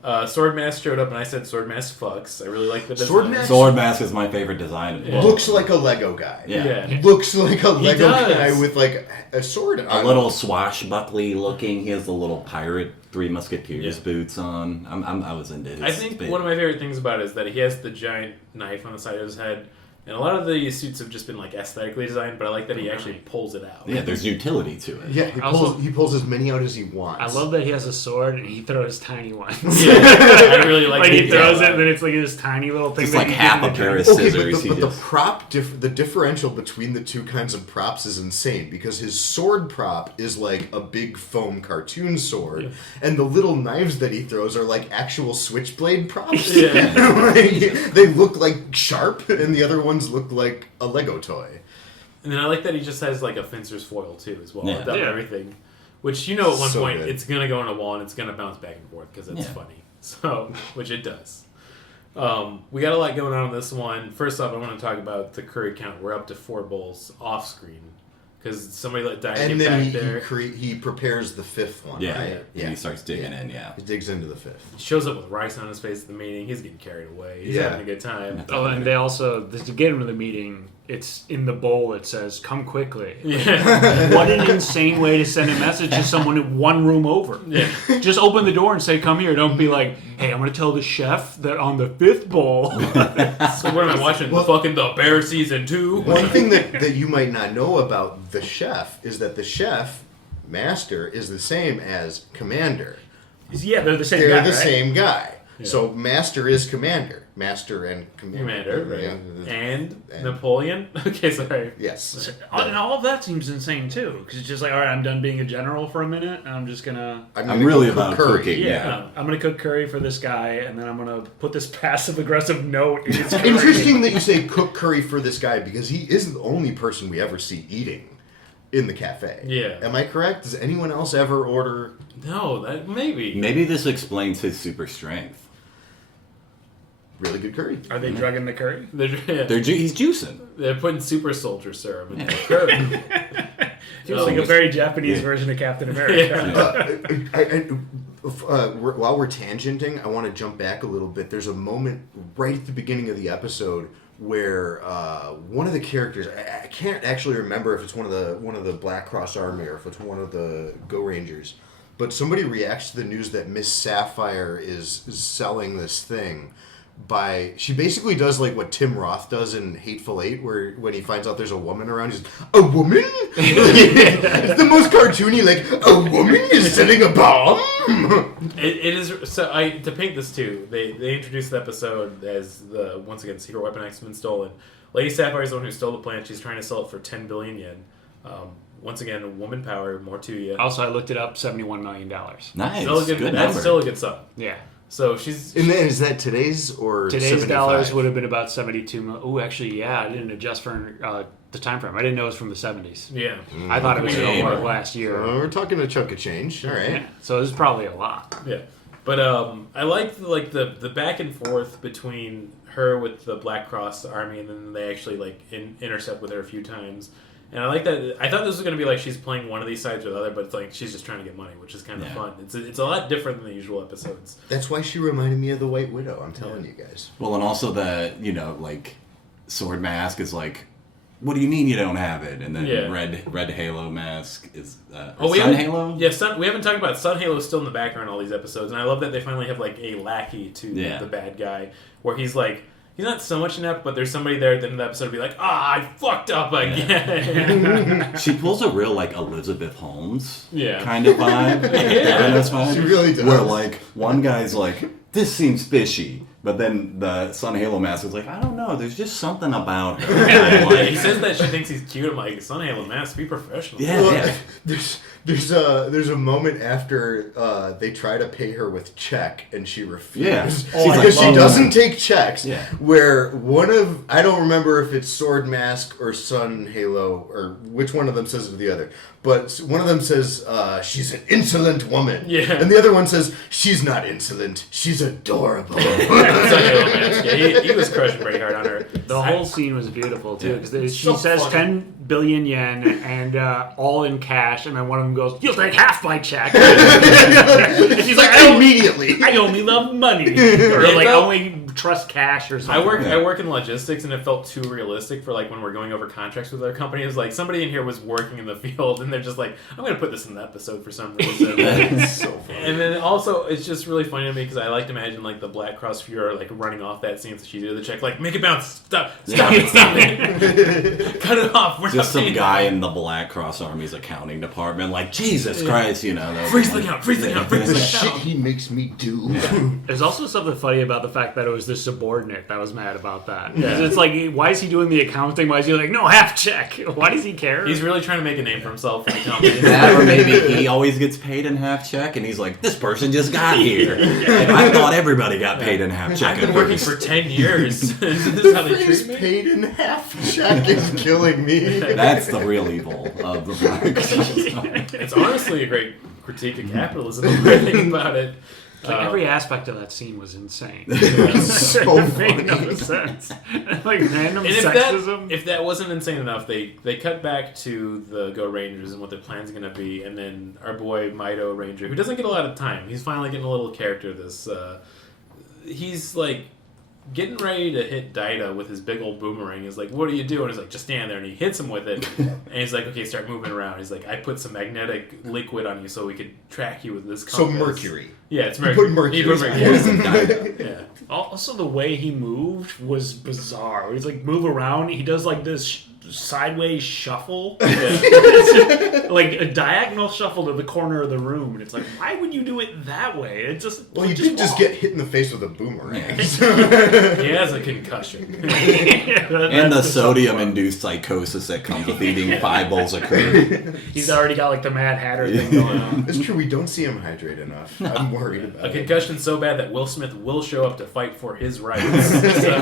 Swordmask showed up, and I said Swordmask fucks. I really like the design. Swordmask is my favorite design of the book. Looks like a Lego guy. Yeah. Looks like a Lego does. guy with like a sword on. A little swashbuckly looking. He has the little pirate Three Musketeers boots on. I was into his. I think one of my favorite things about it is that he has the giant knife on the side of his head. And a lot of the suits have just been like aesthetically designed, but I like that he actually pulls it out. Yeah, there's utility to it. Yeah, he pulls as many out as he wants. I love that he has a sword and he throws tiny ones. Yeah, I really like he throws it, and then it's like this tiny little thing. It's like half a pair of scissors. Okay, but the differential between the two kinds of props is insane because his sword prop is like a big foam cartoon sword, and the little knives that he throws are like actual switchblade props. Yeah. They look like sharp, and the other ones look like a Lego toy. And then I like that he just has like a fencer's foil too as well. Yeah. Done everything. Which, you know, at one So point good. it's going to go on a wall and it's going to bounce back and forth because it's funny. So, which it does. We got a lot going on this one. First off, I want to talk about the curry count. We're up to 4 bowls off screen. Because somebody let Diane And get then back there. he prepares the 5th one, Yeah, right? and he starts digging in. He digs into the 5th. He shows up with rice on his face at the meeting. He's getting carried away. He's having a good time. Oh, and they also, to get him to the meeting, it's in the bowl, it says, come quickly. Yeah. What an insane way to send a message to someone in one room over. Yeah. Just open the door and say, come here. Don't be like, hey, I'm going to tell the chef that on the 5th bowl. So what am I watching? Fucking The Bear Season 2? One thing that you might not know about the chef is that the chef, Master, is the same as Commander. Yeah, they're the same They're guy, the right? same guy. Yeah. So Master is Commander. Master and Commander, right. Yeah. And Napoleon? Okay, sorry. Yes. And all of that seems insane, too. Because it's just like, all right, I'm done being a general for a minute, and I'm just going to... I'm really about cooking. Yeah, I'm going to cook curry for this guy, and then I'm going to put this passive-aggressive note in his curry. Interesting that you say cook curry for this guy, because he isn't the only person we ever see eating in the cafe. Yeah. Am I correct? Does anyone else ever order... No, that maybe. Maybe this explains his super strength. really good curry. Are they drugging the curry? He's juicing. They're putting super solder serum in the curry. Feels like a very Japanese version of Captain America. While we're tangenting, I want to jump back a little bit. There's a moment right at the beginning of the episode where one of the characters, I can't actually remember if it's one of the Black Cross Army or if it's one of the Gorengers, but somebody reacts to the news that Miss Sapphire is selling this thing. She basically does like what Tim Roth does in Hateful Eight, where when he finds out there's a woman around, he's a woman? It's the most cartoony, like, a woman is selling a bomb? It is, so to paint this too, they introduced the episode as the, once again, secret weapon X-Men stolen. Lady Sapphire is the one who stole the plant. She's trying to sell it for 10 billion yen. Once again, woman power, more to you. Also, I looked it up, $71 million. Nice. That's still a good sum. Yeah. So she's... And then, is that today's or Today's 75? dollars would have been about 72 million. Oh, actually, yeah, I didn't adjust for the time frame. I didn't know it was from the 70s. Yeah. I thought it was from last year. We're talking a chunk of change. All right. Yeah. So this is probably a lot. Yeah. But I like the back and forth between her with the Black Cross Army, and then they actually intercept with her a few times. And I like that. I thought this was going to be like she's playing one of these sides or the other, but it's like she's just trying to get money, which is kind of fun. It's a lot different than the usual episodes. That's why she reminded me of the White Widow, I'm telling you guys. Well, and also the, Sword Mask is like, what do you mean you don't have it? And then Red Halo Mask is Sun Halo? Yeah, we haven't talked about Sun Halo is still in the background in all these episodes, and I love that they finally have like a lackey to the bad guy, where he's like, he's not so much inept, but there's somebody there at the end of the episode to be like, I fucked up again. She pulls a real, Elizabeth Holmes kind of vibe. Vibe. She really does. Where, one guy's like, this seems fishy. But then the Sun Halo Mask is like, I don't know, there's just something about her. He says that she thinks he's cute. I'm like, Sun Halo Mask, be professional. Yeah. There's a moment after they try to pay her with check and she refuses. Yeah. Because she doesn't take checks. Yeah. Where I don't remember if it's Sword Mask or Sun Halo or which one of them says it to the other. But one of them says, she's an insolent woman. Yeah. And the other one says, she's not insolent, she's adorable. He was crushing pretty hard on her. The whole scene was beautiful, too, because she says funny. 10 billion yen and all in cash, and then one of them goes, you'll take half my check. And she's like, I only love money. Or only trust cash or something. I work in logistics, and it felt too realistic for when we're going over contracts with our company. It was like somebody in here was working in the field, and they're just like, I'm going to put this in the episode for some reason. That's so funny. And then also, it's just really funny to me because I like to imagine the Black Cross Fuhrer running off that scene that she did the check, make it bounce, stop it, cut it off. We're just some guy in the Black Cross Army's accounting department, Jesus Christ, freeze the count, freeze the count. Shit he makes me do. There's also something funny about the fact that it was the subordinate that was mad about that. Yeah. It's like, why is he doing the accounting? Why is he like, no, half check? Why does he care? He's really trying to make a name for himself in the company. That, or maybe he always gets paid in half check, and he's like, this person just got here. And I thought everybody got paid in half check. I've been working for 10 years. This is how they treat me? Paid in half check is killing me. That's the real evil of the Black Cross. It's honestly a great critique of capitalism when I think about it. Every aspect of that scene was insane. So it made no sense. Random sexism. If that wasn't insane enough, they cut back to the Go Rangers and what their plan's going to be, and then our boy Mido Ranger, who doesn't get a lot of time, he's finally getting a little character. He's getting ready to hit Daida with his big old boomerang. He's like, what do you do? And he's like, just stand there. And he hits him with it. And he's like, okay, start moving around. He's like, I put some magnetic liquid on you so we could track you with this compass. So mercury. Yeah, it's mercury. He put mercury. Yeah. Also, the way he moved was bizarre. He's move around. He does this sideways shuffle. A diagonal shuffle to the corner of the room. And it's like, why would you do it that way? It just Well, you did just get hit in the face with a boomerang. He has a concussion. And the sodium-induced psychosis that comes with eating 5 bowls of curry. He's already got the Mad Hatter thing going on. It's true, we don't see him hydrate enough. I'm worried about it. A concussion so bad that Will Smith will show up to fight for his rights. So,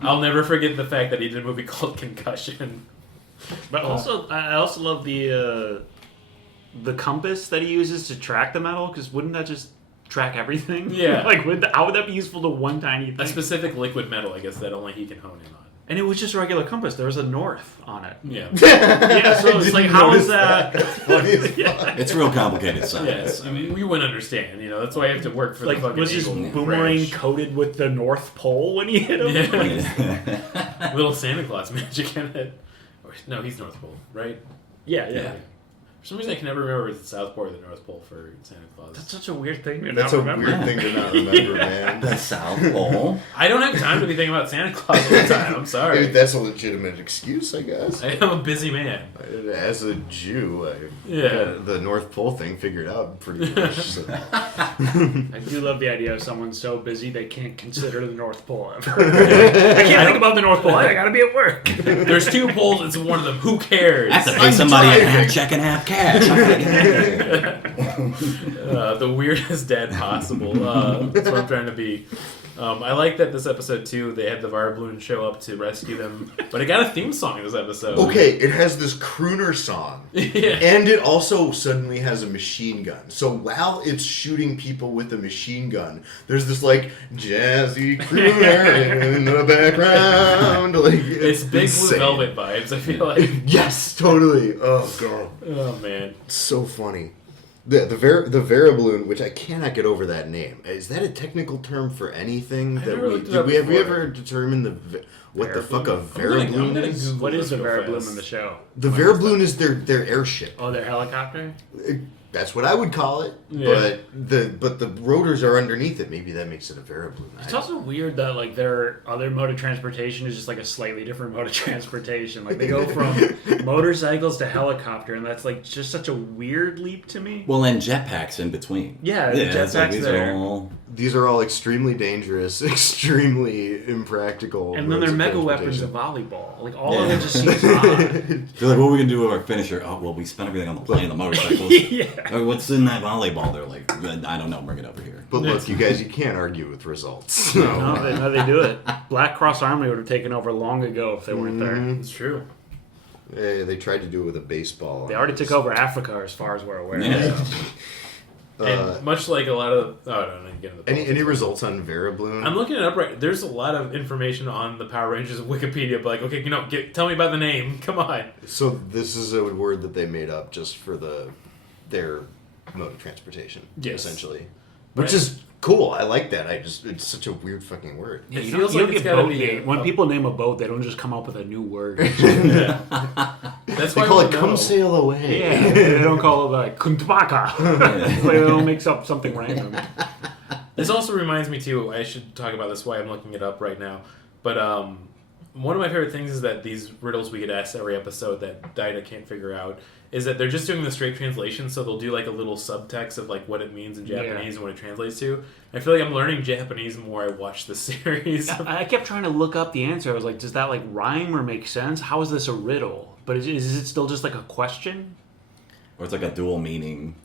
I'll never forget the fact that he did a movie called Concussion. But I also love the compass that he uses to track the metal, because wouldn't that just track everything? Yeah. Like, how would that be useful to one tiny thing? A specific liquid metal, I guess, that only he can hone in on. And it was just a regular compass. There was a north on it. Yeah. Yeah, so it's like, how is that? It's real complicated science. Yeah, I mean, we wouldn't understand, That's why you have to work for the fucking was his angle boomerang crash. coated with the North Pole when he hit him? Yeah. Little Santa Claus magic in it. No, he's North Pole, right? Yeah. For some reason, I can never remember if it's the South Pole or the North Pole for Santa Claus. That's such a weird thing to That's not a remember. weird thing to not remember, man. The South Pole. I don't have time to be thinking about Santa Claus all the time. I'm sorry. Dude, that's a legitimate excuse, I guess. I am a busy man. As a Jew, I Yeah. got the North Pole thing figured out pretty much. So. I do love the idea of someone so busy they can't consider the North Pole ever. I can't think about the North Pole. I gotta be at work. There's 2 poles, it's one of them. Who cares? I have to pay somebody in half check and half cash. The weirdest dad possible. That's what I'm trying to be. I like that this episode too. They had the Varbloon show up to rescue them, but it got a theme song in this episode. Okay, it has this crooner song, Yeah. and it also suddenly has a machine gun. So while it's shooting people with a machine gun, there's this like jazzy crooner in the background. Like It's big insane. Blue Velvet vibes. I feel like. Yes, totally. Oh god, Oh man. it's so funny. The Varabloon, which I cannot get over that name. Is that a technical term for anything? I've That never we looked it up have we before. ever determined what the fuck a I'm Varabloon gonna is? Google What is this the real Veribloom fast. in the show? The Varabloon is their airship. Oh, their helicopter? That's what I would call it. Yeah. But the rotors are underneath it. Maybe that makes it a Varabloon. It's also weird that like their other mode of transportation is just like a slightly different mode of transportation. Like they go from motorcycles to helicopter, and that's like just such a weird leap to me. Well, and jetpacks in between. Yeah, it's like jetpacks these there. are all. These are all extremely dangerous, extremely impractical. And then modes their of mega weapons of transportation. volleyball. Like all of it just seems odd. They're like, what are we gonna do with our finisher? Oh, well, we spent everything on the plane, the motorcycles. Yeah. Or what's in that volleyball? They're like, I don't know, bring it over here. But look, you guys, you can't argue with results. No, they do it. Black Cross Army would have taken over long ago if they weren't there. It's true. They tried to do it with a baseball. They already took over Africa, as far as we're aware. Yeah. And much like a lot of I don't know, get into the Any politics. results on Varabloon? I'm looking it up right. There's a lot of information on the Power Rangers of Wikipedia. But like, okay, tell me about the name. Come on. So this is a word that they made up just for their mode of transportation, Yes. essentially, which Right. is cool. I like that. It's such a weird fucking word. Yeah, It you feels don't like it's get gotta boat be name. When a- people name a boat, they don't just come up with a new word. That's They why call I it wanna "Come know. Sail Away." Yeah, they don't call it like Kuntbaka. Like they don't mix up something random. This also reminds me too. I should talk about this. Why I'm looking it up right now. But one of my favorite things is that these riddles we get asked every episode that Dinah can't figure out is that they're just doing the straight translation. So they'll do like a little subtext of like what it means in Japanese and what it translates to. I feel like I'm learning Japanese the more I watch this series. I kept trying to look up the answer. I was like, does that like rhyme or make sense? How is this a riddle? But is it still just like a question? Or it's like a dual meaning.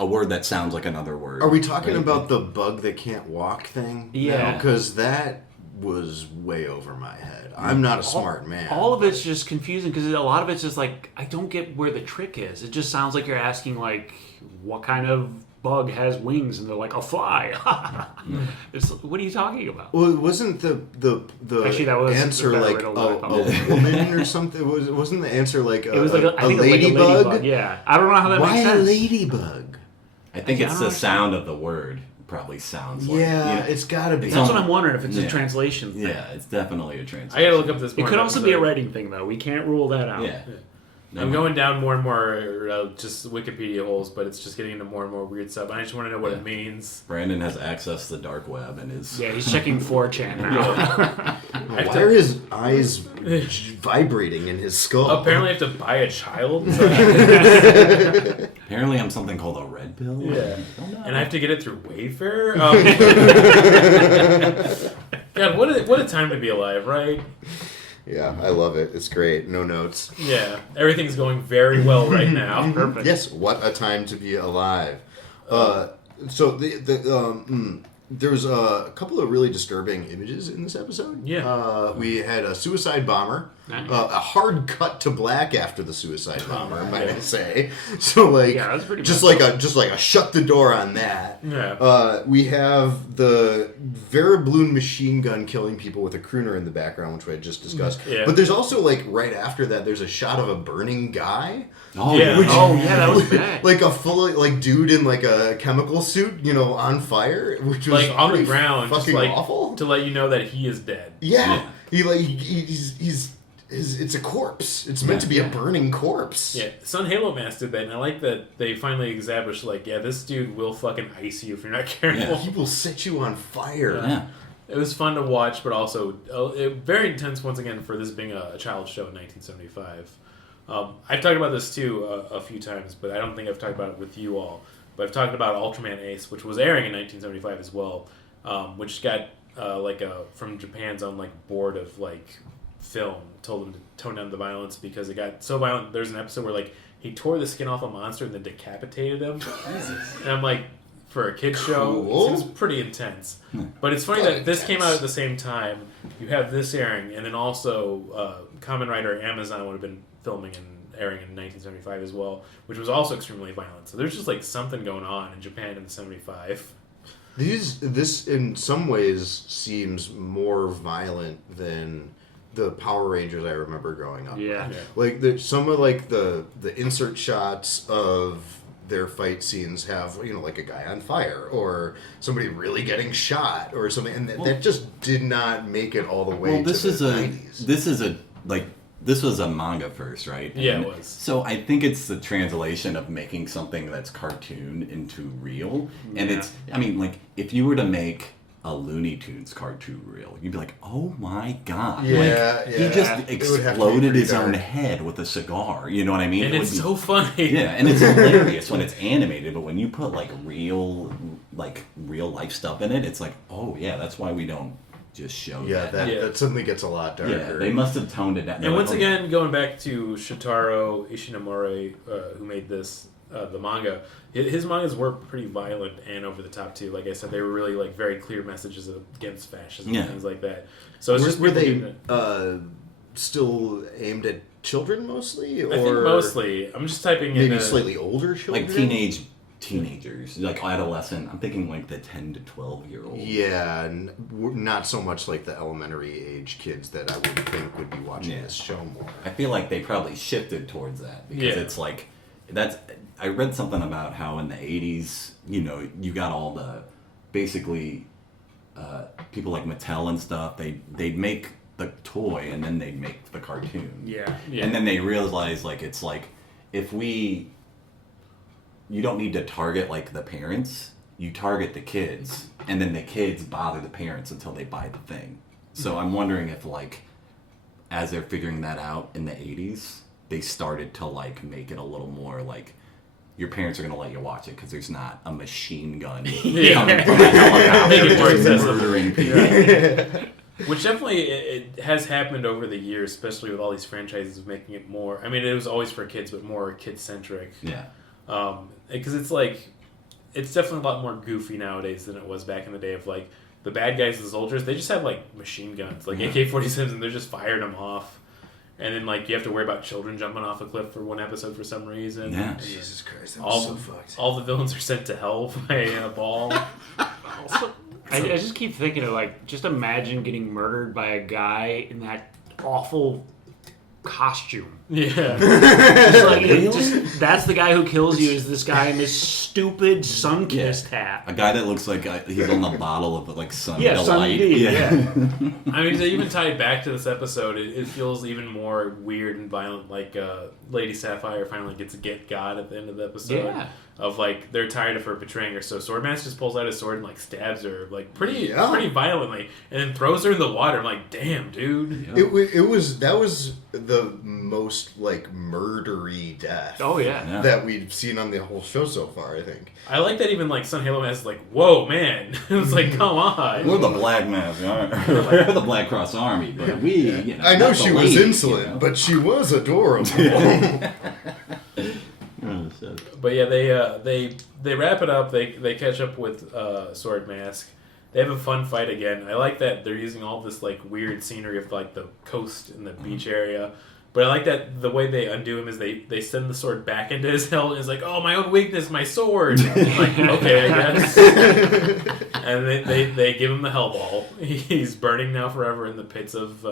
A word that sounds like another word. Are we talking Right? about the bug that can't walk thing? Yeah. Because that was way over my head. I'm not a smart man. All of it's just confusing because a lot of it's just like, I don't get where the trick is. It just sounds like you're asking like, what kind of bug has wings? And they're like, a fly. What are you talking about? Well, wasn't the Actually, that was answer the better like riddle a than I thought. woman or something? Wasn't the answer like It was like I think it was like a ladybug. Yeah. I don't know how that Why makes a sense. ladybug? I think I it's don't the understand. sound of the word probably sounds like. Yeah, you know, it's gotta be. That's what I'm wondering if it's a Yeah. translation thing. Yeah, it's definitely a translation. I gotta look up this. It more could also be a episode. writing thing, though. We can't rule that out. Yeah. I'm going down more and more just Wikipedia holes, but it's just getting into more and more weird stuff. I just want to know what it means. Brandon has access to the dark web and is. Yeah, he's checking 4chan now. Why are his eyes vibrating in his skull? Apparently, I have to buy a child. Apparently, I'm something called a red pill. Yeah. I don't know. And I have to get it through Wayfair. God, what a time to be alive, right? Yeah, I love it. It's great. No notes. Yeah, everything's going very well right now. Perfect. Yes, what a time to be alive. So There's a couple of really disturbing images in this episode. Yeah. We had a suicide bomber, a hard cut to black after the suicide bomber, might I say. So like, Yeah, that's pretty just like a shut the door on that. Yeah. We have the Verabloon machine gun killing people with a crooner in the background, which we had just discussed. Yeah. But there's also like right after that, there's a shot of a burning guy. Oh Yeah. yeah. That was bad. Like a full like dude in like a chemical suit, on fire, which was Like on the pretty ground, just fucking like awful. to let you know that he is dead. Yeah, he's it's a corpse. It's meant to be a burning corpse. Yeah, Sun Halo Mask did that, and I like that they finally established, like, yeah, this dude will fucking ice you if you're not careful. He will set you on fire. Yeah. It was fun to watch, but also very intense once again for this being a child's show in 1975. I've talked about this too a few times, but I don't think I've talked about it with you all. But I've talked about Ultraman Ace, which was airing in 1975 as well, which got from Japan's own board of film told them to tone down the violence because it got so violent. There's an episode where he tore the skin off a monster and then decapitated him. Jesus. And I'm like, for a kid's show, it seems pretty intense. But it's funny that this came out at the same time. You have this airing, and then also Kamen Rider Amazon would have been filming and airing in 1975 as well, which was also extremely violent. So there's just something going on in Japan in the 75. This in some ways seems more violent than the Power Rangers I remember growing up. Yeah. Some of the insert shots of their fight scenes have a guy on fire or somebody really getting shot or something, and that just did not make it all the way. Well, this to is the a 90s. this was a manga first, right? Yeah, And it was. So I think it's the translation of making something that's cartoon into real, and it's if you were to make a Looney Tunes cartoon reel, you'd be like, oh my god. Yeah, yeah. He just It would have to be exploded pretty his own dark. head with a cigar. You know what I mean? And It it's would be- so funny. Yeah, and it's hilarious when it's animated, but when you put real life stuff in it, it's like, oh yeah, that's why we don't just show Yeah, that. that suddenly gets a lot darker. Yeah, they must have toned it down. And once again, going back to Shotaro Ishinomori, who made this, the manga, his mangas were pretty violent and over the top too. Like I said, they were really very clear messages against fascism and things like that. So it's were they doing it. still aimed at children mostly, or I think mostly. I'm just typing maybe in slightly older children, teenagers, adolescent. I'm thinking the 10 to 12-year-old. Yeah, not so much like the elementary age kids that I would think would be watching this show more. I feel like they probably shifted towards that because it's that's. I read something about how in the 80s, you got all the basically people like Mattel and stuff. They'd make the toy and then they'd make the cartoon. Yeah. And then they realized it's if you don't need to target the parents, you target the kids, and then the kids bother the parents until they buy the thing. So I'm wondering if as they're figuring that out in the 80s, they started to make it a little more your parents are going to let you watch it because there's not a machine gun coming from a helicopter Make it more just accessible. murdering people. Which definitely it has happened over the years, especially with all these franchises of making it more. I mean, it was always for kids, but more kid-centric. Yeah. Because it's definitely a lot more goofy nowadays than it was back in the day of the bad guys, the soldiers, they just have machine guns, AK-47s, and they're just firing them off. And then you have to worry about children jumping off a cliff for one episode for some reason. Yeah. Jesus Christ, that was All, so fucked. all the villains are sent to hell by a ball. Also, I just keep thinking of just imagine getting murdered by a guy in that awful costume. Yeah. That's the guy who kills you. Is this guy in this stupid sun-kissed hat? A guy that looks like he's on the bottle of Sun Yeah, Sun Delight. D, yeah. I mean, to even tie it back to this episode, it feels even more weird and violent. Lady Sapphire finally gets God at the end of the episode. Yeah. Of they're tired of her betraying her, so Swordmaster just pulls out his sword and stabs her pretty violently, and then throws her in the water. I'm like, damn, dude. That was the most murdery death. Oh yeah. That we've seen on the whole show so far. I think. I like that even Sun Halo has whoa, man. It's come on. We're the Black Mask, we're the Black Cross Army, but we, I know not she the was lady, insolent, but she was adorable. Oh, shit. But yeah, they wrap it up. They catch up with Sword Mask, They have a fun fight again. I like that they're using all this like weird scenery of like the coast and the beach area. But I like that the way they undo him is they send the sword back into his helmet. It's like, oh, my own weakness, my sword. I'm like, okay, I guess. And they give him the hellball. He's burning now forever in the pits of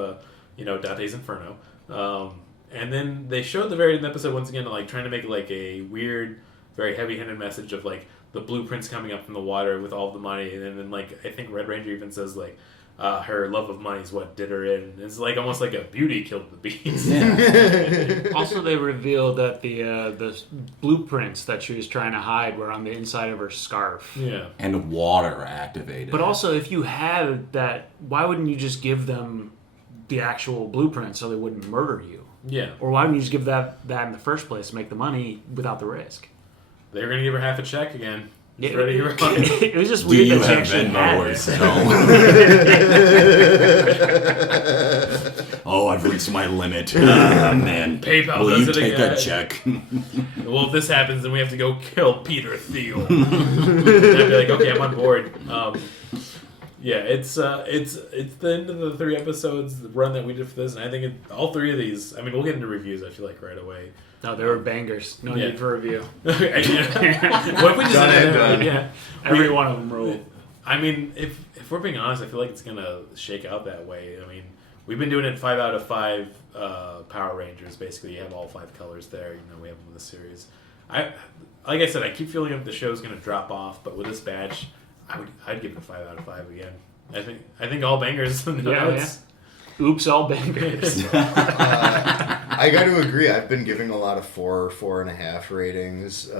Dante's Inferno. And then they showed the very end of the episode once again, like trying to make like a weird, very heavy-handed message of like the blueprints coming up from the water with all the money, and then like I think Red Ranger even says like her love of money is what did her in. It's like almost like a beauty killed the beast. Yeah. Also, they revealed that the blueprints that she was trying to hide were on the inside of her scarf. Yeah. And water activated. But also, if you had that, why wouldn't you just give them the actual blueprint so they wouldn't murder you? Yeah. Or why wouldn't you just give that in the first place to make the money without the risk? They were going to give her half a check again. It, ready to give her money. It was just Do weird you that she have actually Venmo had or so? Oh, I've reached my limit. Man, PayPal will does you it take again. a check? Well, if this happens, then we have to go kill Peter Thiel. And I'd be like, okay, I'm on board. Yeah, it's the end of the 3 episodes, the run that we did for this, and I think all 3 of these, I mean, we'll get into reviews, I feel like, right away. No, they were bangers. No need for review. What if we just Done. Yeah, every one of them ruled. I mean, if we're being honest, I feel like it's going to shake out that way. I mean, we've been doing it 5 out of 5 Power Rangers, basically. You have all 5 colors there, we have them in the series. Like I said, I keep feeling like the show's going to drop off, but with this batch, I'd give it a 5 out of 5 again. I think all bangers. Yeah. Oops, all bangers. I got to agree. I've been giving a lot of 4.5 ratings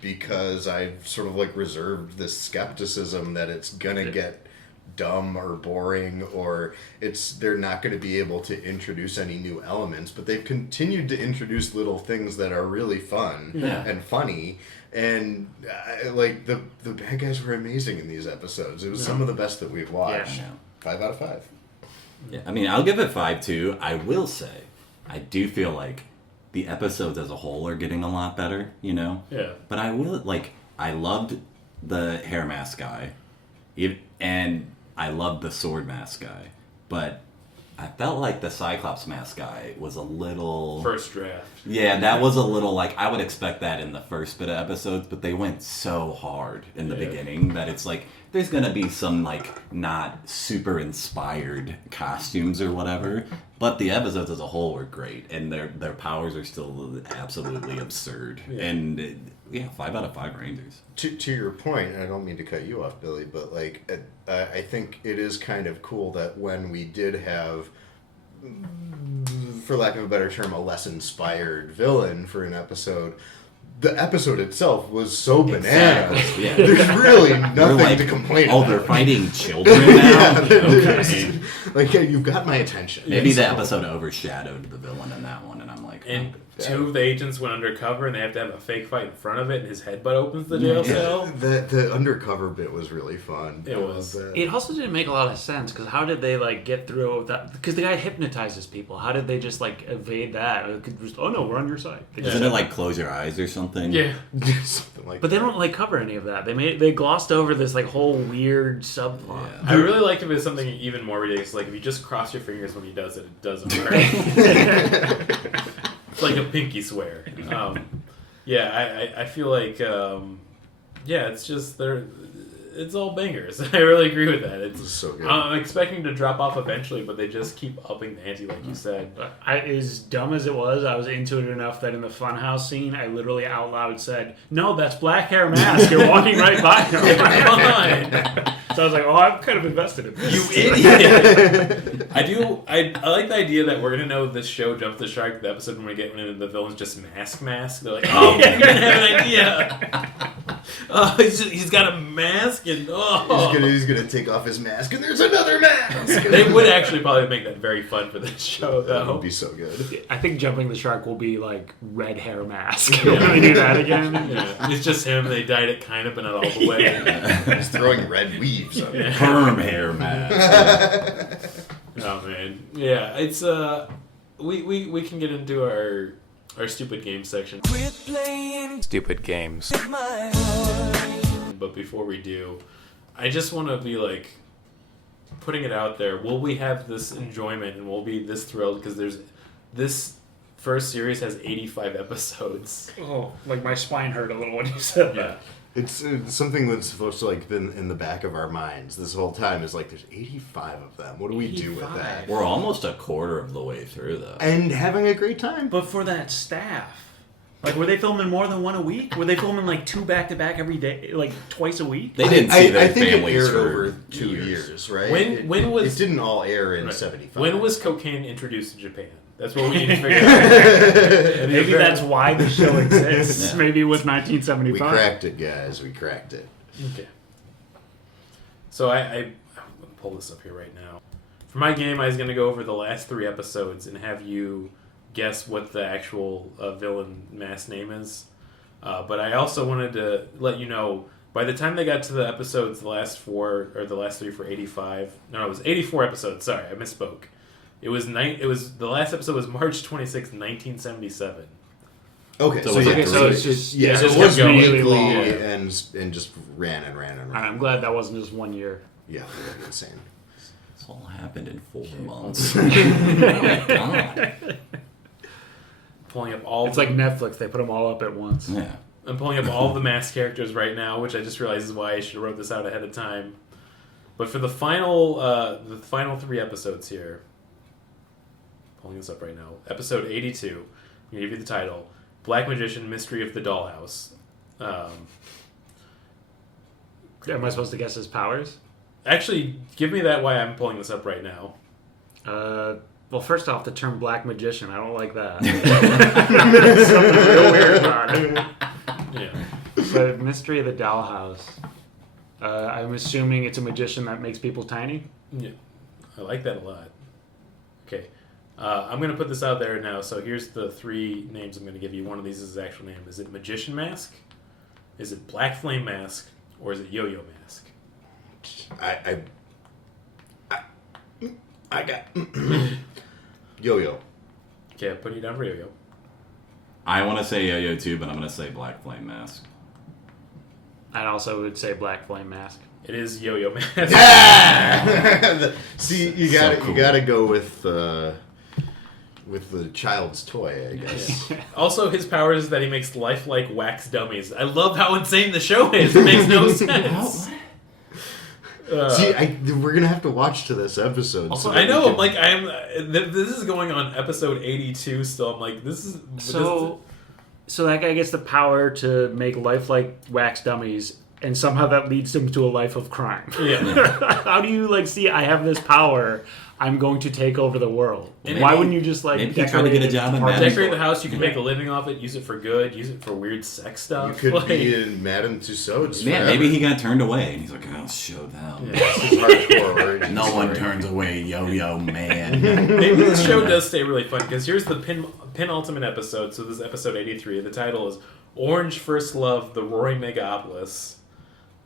because I've sort of like reserved this skepticism that it's gonna get dumb or boring, or they're not going to be able to introduce any new elements. But they've continued to introduce little things that are really fun and funny. And like the bad guys were amazing in these episodes. It was some of the best that we've watched. Yeah. 5 out of 5. Yeah, I mean, I'll give it 5 too. I will say, I do feel like the episodes as a whole are getting a lot better, Yeah. But I loved the hair mask guy, and I loved the sword mask guy, but I felt like the Cyclops mask guy was a little... First draft. Yeah, that was a little like, I would expect that in the first bit of episodes, but they went so hard in the beginning that it's like, there's gonna be some like not super inspired costumes or whatever, but the episodes as a whole were great, and their powers are still absolutely absurd. And 5 out of 5 Rangers. To your point, and I don't mean to cut you off, Billy, but like I think it is kind of cool that when we did have, for lack of a better term, a less inspired villain for an episode, the episode itself was so bananas. Exactly, yeah. There's really nothing to complain about. Oh, they're fighting children now? Okay. Like, you've got my attention. Maybe the episode overshadowed the villain in that one, and I'm like... And 2 of the agents went undercover, and they have to have a fake fight in front of it, and his headbutt opens the jail cell. The undercover bit was really fun. It was. It also didn't make a lot of sense, because how did they like get through that? Because the guy hypnotizes people. How did they just like evade that? Oh no, we're on your side. Isn't it like close your eyes or something? Yeah. Something like But they don't like cover any of that. They glossed over this like whole weird subplot. Yeah. I really like if it's something even more ridiculous. Like if you just cross your fingers when he does it, it doesn't hurt. It's like a pinky swear. I feel like, it's just it's all bangers. I really agree with that. It's so good. I'm expecting to drop off eventually, but they just keep upping the ante, like you said. As dumb as it was, I was into it enough that in the funhouse scene, I literally out loud said, "No, that's Black Hair Mask. You're walking right by him." Come on. So I was like, "Oh, I'm kind of invested in this." You idiot! I like the idea that we're gonna know this show jumps the shark. The episode when we get when the villain's just mask. They're like, "Oh, you're gonna have an idea." Oh, he's got a mask and he's gonna take off his mask and there's another mask. They would actually probably make that very fun for this show, though. That would be so good. I think Jumping the Shark will be like Red Hair Mask. We're gonna do that again. Yeah. It's just him. They dyed it kind of, but not all the way. He's throwing red weaves on it. Perm hair mask. Oh man, yeah. It's we can get into our stupid games section. Quit playing Stupid games. my heart. But before we do, I just want to be like putting it out there. Will we have this enjoyment and we'll be this thrilled because there's this first series has 85 episodes. Oh, like my spine hurt a little when you said that. It's something that's supposed to like been in the back of our minds this whole time. Is like there's 85 of them. What do we do with that? We're almost a quarter of the way through, though. And having a great time. But for that staff, like, were they filming more than one a week? Were they filming like 2 back-to-back every day, like twice a week? They didn't see their I think it families aired for over 2 years, right? When was it didn't all air in right. 75? When was cocaine introduced in Japan? That's what we need to figure out. Maybe that's why the show exists. Yeah. Maybe it was We 1975. cracked it, guys. We cracked it. Okay. So I'm gonna pull this up here right now. For my game, I was gonna go over the last 3 episodes and have you guess what the actual villain mask name is. But I also wanted to let you know by the time they got to the episodes, the last 4 or the last 3 for 85. No, it was 84 episodes. Sorry, I misspoke. It was the last episode was March 26, 1977. Okay, So was yeah, it so it's just yeah, it it just was kept going. weekly Really long. and just ran and ran and ran. I'm glad that wasn't just 1 year. Yeah, it was insane. This all happened in 4 months. Oh my god. Pulling up all. It's like Netflix; they put them all up at once. Yeah. I'm pulling up all the masked characters right now, which I just realized is why I should have wrote this out ahead of time. But for the final 3 episodes here, pulling this up right now, episode 82. I'm gonna give you the title: Black Magician: Mystery of the Dollhouse. Am I supposed to guess his powers? Actually, give me that why I'm pulling this up right now. Well, first off, the term black magician, I don't like that. There's something real weird about it. Yeah. But Mystery of the Dollhouse. I'm assuming it's a magician that makes people tiny. Yeah. I like that a lot. Okay. I'm going to put this out there now. So here's the 3 names I'm going to give you. One of these is his actual name. Is it Magician Mask? Is it Black Flame Mask? Or is it Yo-Yo Mask? I got Yo-Yo. Okay, I'm putting you down for Yo-Yo. I want to say Yo-Yo too, but I'm going to say Black Flame Mask. I also would say Black Flame Mask. It is Yo-Yo Mask. See, you So gotta go with the child's toy, I guess. Also, his power is that he makes lifelike wax dummies. I love how insane the show is. It makes no sense. See, we're gonna have to watch to this episode. Also, that I know. we I'm like, this is going on episode 82 still. I'm like, this is So that guy gets the power to make lifelike wax dummies, and somehow that leads him to a life of crime. Yeah. How do you see? I have this power. I'm going to take over the world. And Why maybe- wouldn't you just maybe he tried to get a job in decorate Madden. Decorate the house. You can make a living off it. Use it for good. Use it for weird sex stuff. You could like, be in Madame Tussauds. Yeah, forever. maybe he got turned away, and he's like, I'll show them. That's his hardcore origin No one story. turns away Yo-Yo Man. Maybe this show does stay really fun because here's the penultimate episode. So this is episode 83. The title is Orange First Love: The Roaring Megapolis.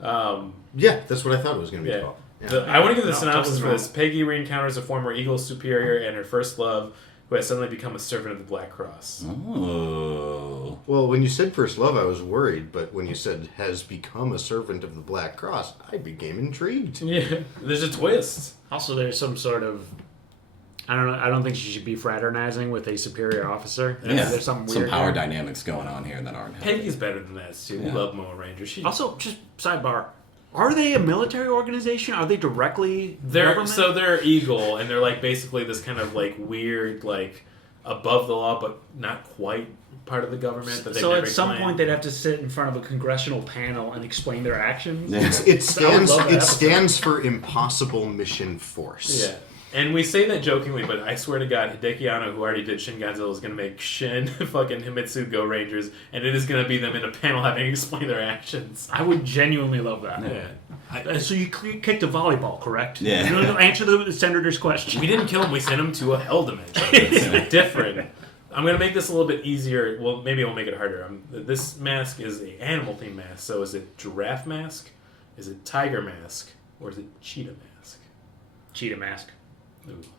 Yeah, that's what I thought it was gonna be Yeah. called. I want to give the No, synopsis totally for this. Peggy re-encounters a former Eagle superior and her first love, who has suddenly become a servant of the Black Cross. Oh. Well, when you said first love, I was worried, but when you said has become a servant of the Black Cross, I became intrigued. Yeah, there's a twist. Also, there's some sort of. I don't know. I don't think she should be fraternizing with a superior officer. Yeah, There's something some weird power there. dynamics going on here that aren't happening. Peggy's better than that too. We Yeah. love Moa Ranger. She Also, just sidebar. Are they a military organization? Are they directly they're government? they're Eagle, and they're like basically this kind of like weird like above the law, but not quite part of the government. But they So never at some explain. point they'd have to sit in front of a congressional panel and explain their actions. Yeah. It I would stands. love that It episode. stands for Impossible Mission Force. Yeah. And we say that jokingly, but I swear to God, Hideki Anno, who already did Shin Godzilla, is going to make Shin fucking Himitsu Gorenger, and it is going to be them in a panel having to explain their actions. I would genuinely love that. Yeah. So you kicked a volleyball, correct? Yeah. No, answer the senator's question. We didn't kill him, we sent him to a hell dimension. It's different. I'm going to make this a little bit easier. Well, maybe I'll make it harder. This mask is an animal themed mask. So is it giraffe mask? Is it tiger mask? Or is it cheetah mask? Cheetah mask.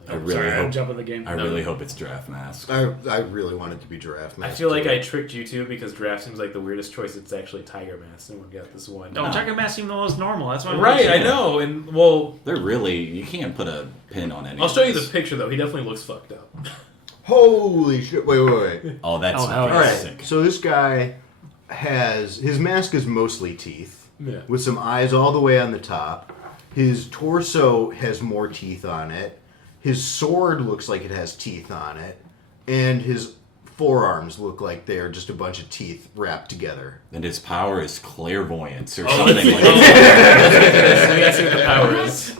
I really Sorry, I'm hope. jumping the game. I really hope it's Draft Mask. I really want it to be Giraffe I Mask. feel like I tricked you too because Giraffe seems like the weirdest choice. It's actually Tiger Mask. Someone got this one. No, Tiger Mask seemed the most normal. That's why. Right, I know. And well, They're really. You can't put a pin on any. I'll of show you this. the picture though. He definitely looks fucked up. Holy shit! Wait. Oh, that's Oh, hell fucking All right. sick. So this guy his mask is mostly teeth, Yeah. with some eyes all the way on the top. His torso has more teeth on it. His sword looks like it has teeth on it, and his forearms look like they are just a bunch of teeth wrapped together. And his power is clairvoyance or Oh, something let's see. like that. Let's see what the power is.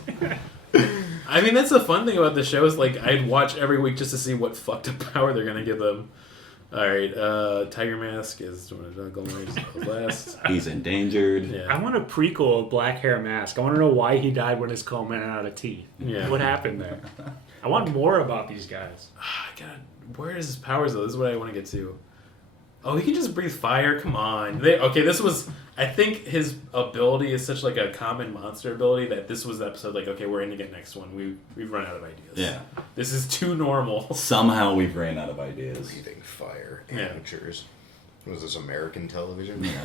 I mean, that's the fun thing about the show is like I'd watch every week just to see what fucked up power they're gonna give them. All right, Tiger Mask is last. He's endangered. Yeah. I want a prequel of Black Hair Mask. I want to know why he died when his comb ran out of teeth. Yeah. What happened there? I want more about these guys. God, where is his powers though? This is what I want to get to. Oh, he can just breathe fire. Come on. This was. I think his ability is such like a common monster ability that this was the episode. Like, okay, we're in to get next one. We've run out of ideas. Yeah. This is too normal. Somehow we've ran out of ideas. Breathing fire. Yeah. Amateurs. Was this American television? Yeah.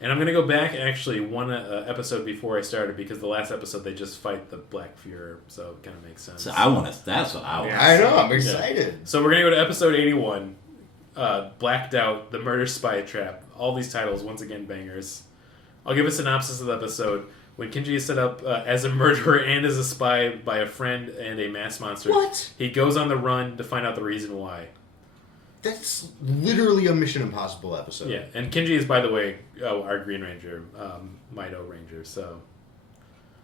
And I'm gonna go back actually one episode before I started because the last episode they just fight the Black Fuhrer, so it kind of makes sense. So I want to. That's what I want. I know. I'm excited. So we're gonna go to episode 81. Blacked Out, The Murder Spy Trap. All these titles, once again, bangers. I'll give a synopsis of the episode. When Kenji is set up as a murderer and as a spy by a friend and a mass monster, he goes on the run to find out the reason why. That's literally a Mission Impossible episode. Yeah, and Kenji is, by the way, our Green Ranger, Mido Ranger, so...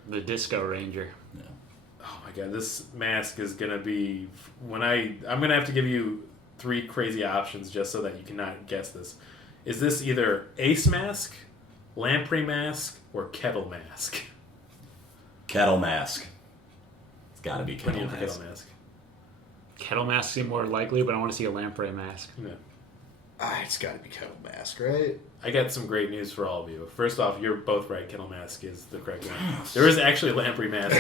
The Disco Ranger. Oh my god, this mask is gonna be... I'm gonna have to give you 3 crazy options just so that you cannot guess this. Is this either Ace Mask, Lamprey Mask, or Kettle Mask? Kettle Mask. It's got to be What do Kettle you Mask. Kettle Mask? Kettle Mask seem more likely, but I want to see a Lamprey Mask. Yeah. It's got to be Kettle Mask, right? I got some great news for all of you. First off, you're both right. Kettle Mask is the correct one. There is actually a Lamprey Mask.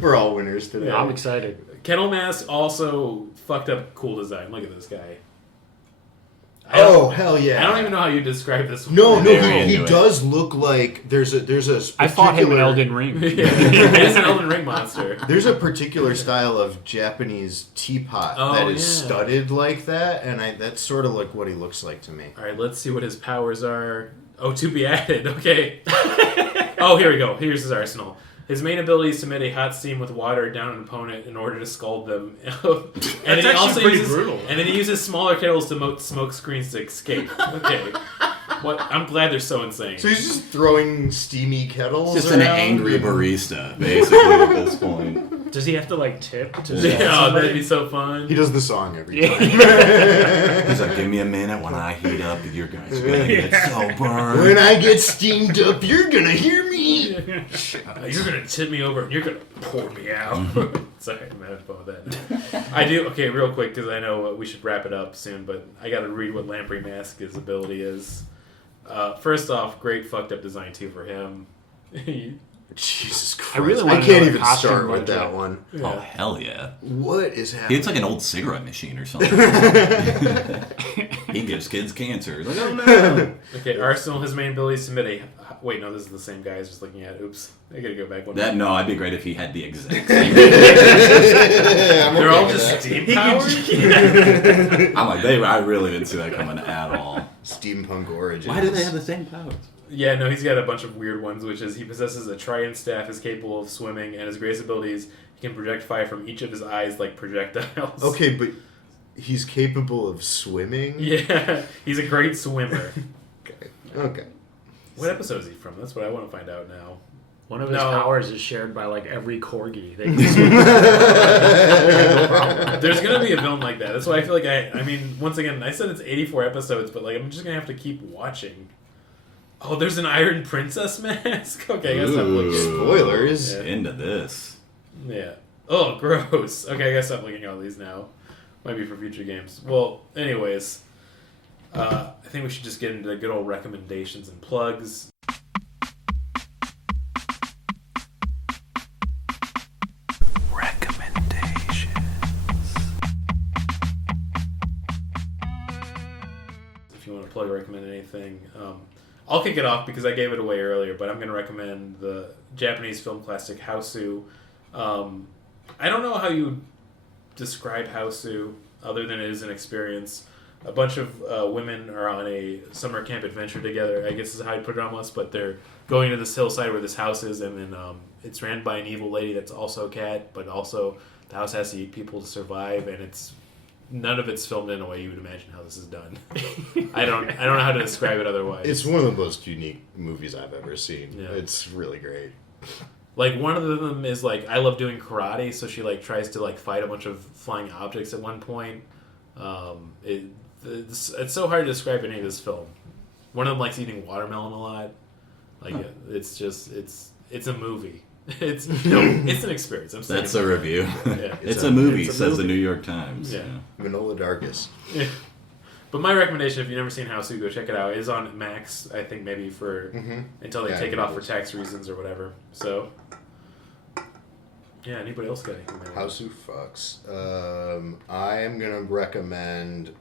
We're all winners today. I'm excited. Kettle Mask also fucked up cool design. Look at this guy. Oh, hell yeah. I don't even know how you describe this one. No, Very he into it. does look like there's a I fought him in particular- Elden Ring. It's an Elden Ring monster. There's a particular style of Japanese teapot that is yeah. studded like that, and that's sort of like what he looks like to me. All right, let's see what his powers are. Oh, to be added. Okay. Oh, here we go. Here's his arsenal. His main ability is to emit a hot steam with water down an opponent in order to scald them. And then he also pretty uses, brutal. And then he uses smaller kettles to moat smoke screens to escape. Okay. I'm glad they're so insane. So he's just throwing steamy kettles Just an around angry and- barista, basically, at this point. Does he have to like tip? To Yeah, oh, that'd be so fun. He does the song every Yeah. time. He's like, give me a minute when I heat up, your guys are gonna get so burned. When I get steamed up, you're gonna hear me. You're gonna tip me over and you're gonna pour me out. Sorry, I'm having fun with that. I do. Okay, real quick because I know we should wrap it up soon, but I got to read what Lamprey Mask's ability is. First off, great fucked up design too for him. Jesus Christ! I really I wanna know can't the even costume start with budget. that one. Oh, hell yeah. What is He happening? looks like an old cigarette machine or something. He gives kids cancer. Like, oh no. Okay, Arsenal, his main ability is to emit a... Wait, no, this is the same guy I was just looking at. Oops. I gotta go back one. No, I'd be great if he had the exact same. They're all just steam powered? I'm like, I really didn't see that coming at all. Steampunk origins. Why do they have the same powers? Yeah, no, he's got a bunch of weird ones, which is he possesses a trident staff, is capable of swimming, and his greatest abilities, he can project fire from each of his eyes like projectiles. Okay, but he's capable of swimming? Yeah, he's a great swimmer. Okay. What episode is he from? That's what I want to find out now. One of his No. powers is shared by like every corgi. They There's gonna be a villain like that. That's why I feel like I mean, once again, I said it's 84 episodes, but like I'm just gonna have to keep watching. Oh, there's an Iron Princess mask. Okay, I guess I'm looking. Spoilers. Yeah. Into this. Yeah. Oh, gross. Okay, I guess I'm looking at all these now. Might be for future games. Well, anyways, I think we should just get into the good old recommendations and plugs. plug or recommend anything. I'll kick it off because I gave it away earlier, but I'm going to recommend the Japanese film classic Houseu. I don't know how you describe Houseu other than it is an experience. A bunch of women are on a summer camp adventure together, I guess is how you put it almost, but they're going to this hillside where this house is, and then it's ran by an evil lady that's also a cat, but also the house has to eat people to survive, and none of it's filmed in a way you would imagine how this is done. I don't know how to describe it otherwise. It's one of the most unique movies I've ever seen. Yeah. It's really great. Like, one of them is, like, I love doing karate, so she, like, tries to, like, fight a bunch of flying objects at one point. It's so hard to describe any of this film. One of them likes eating watermelon a lot. Like, it's a movie. It's an experience. That's a review. Yeah. It's a movie, says the New York Times. Yeah. Manola Dargis. Yeah. But my recommendation, if you've never seen Houseu, go check it out. It is on Max, I think, maybe until they take it off for tax reasons or whatever. So, yeah, anybody else got anything? Houseu fucks. I am going to recommend...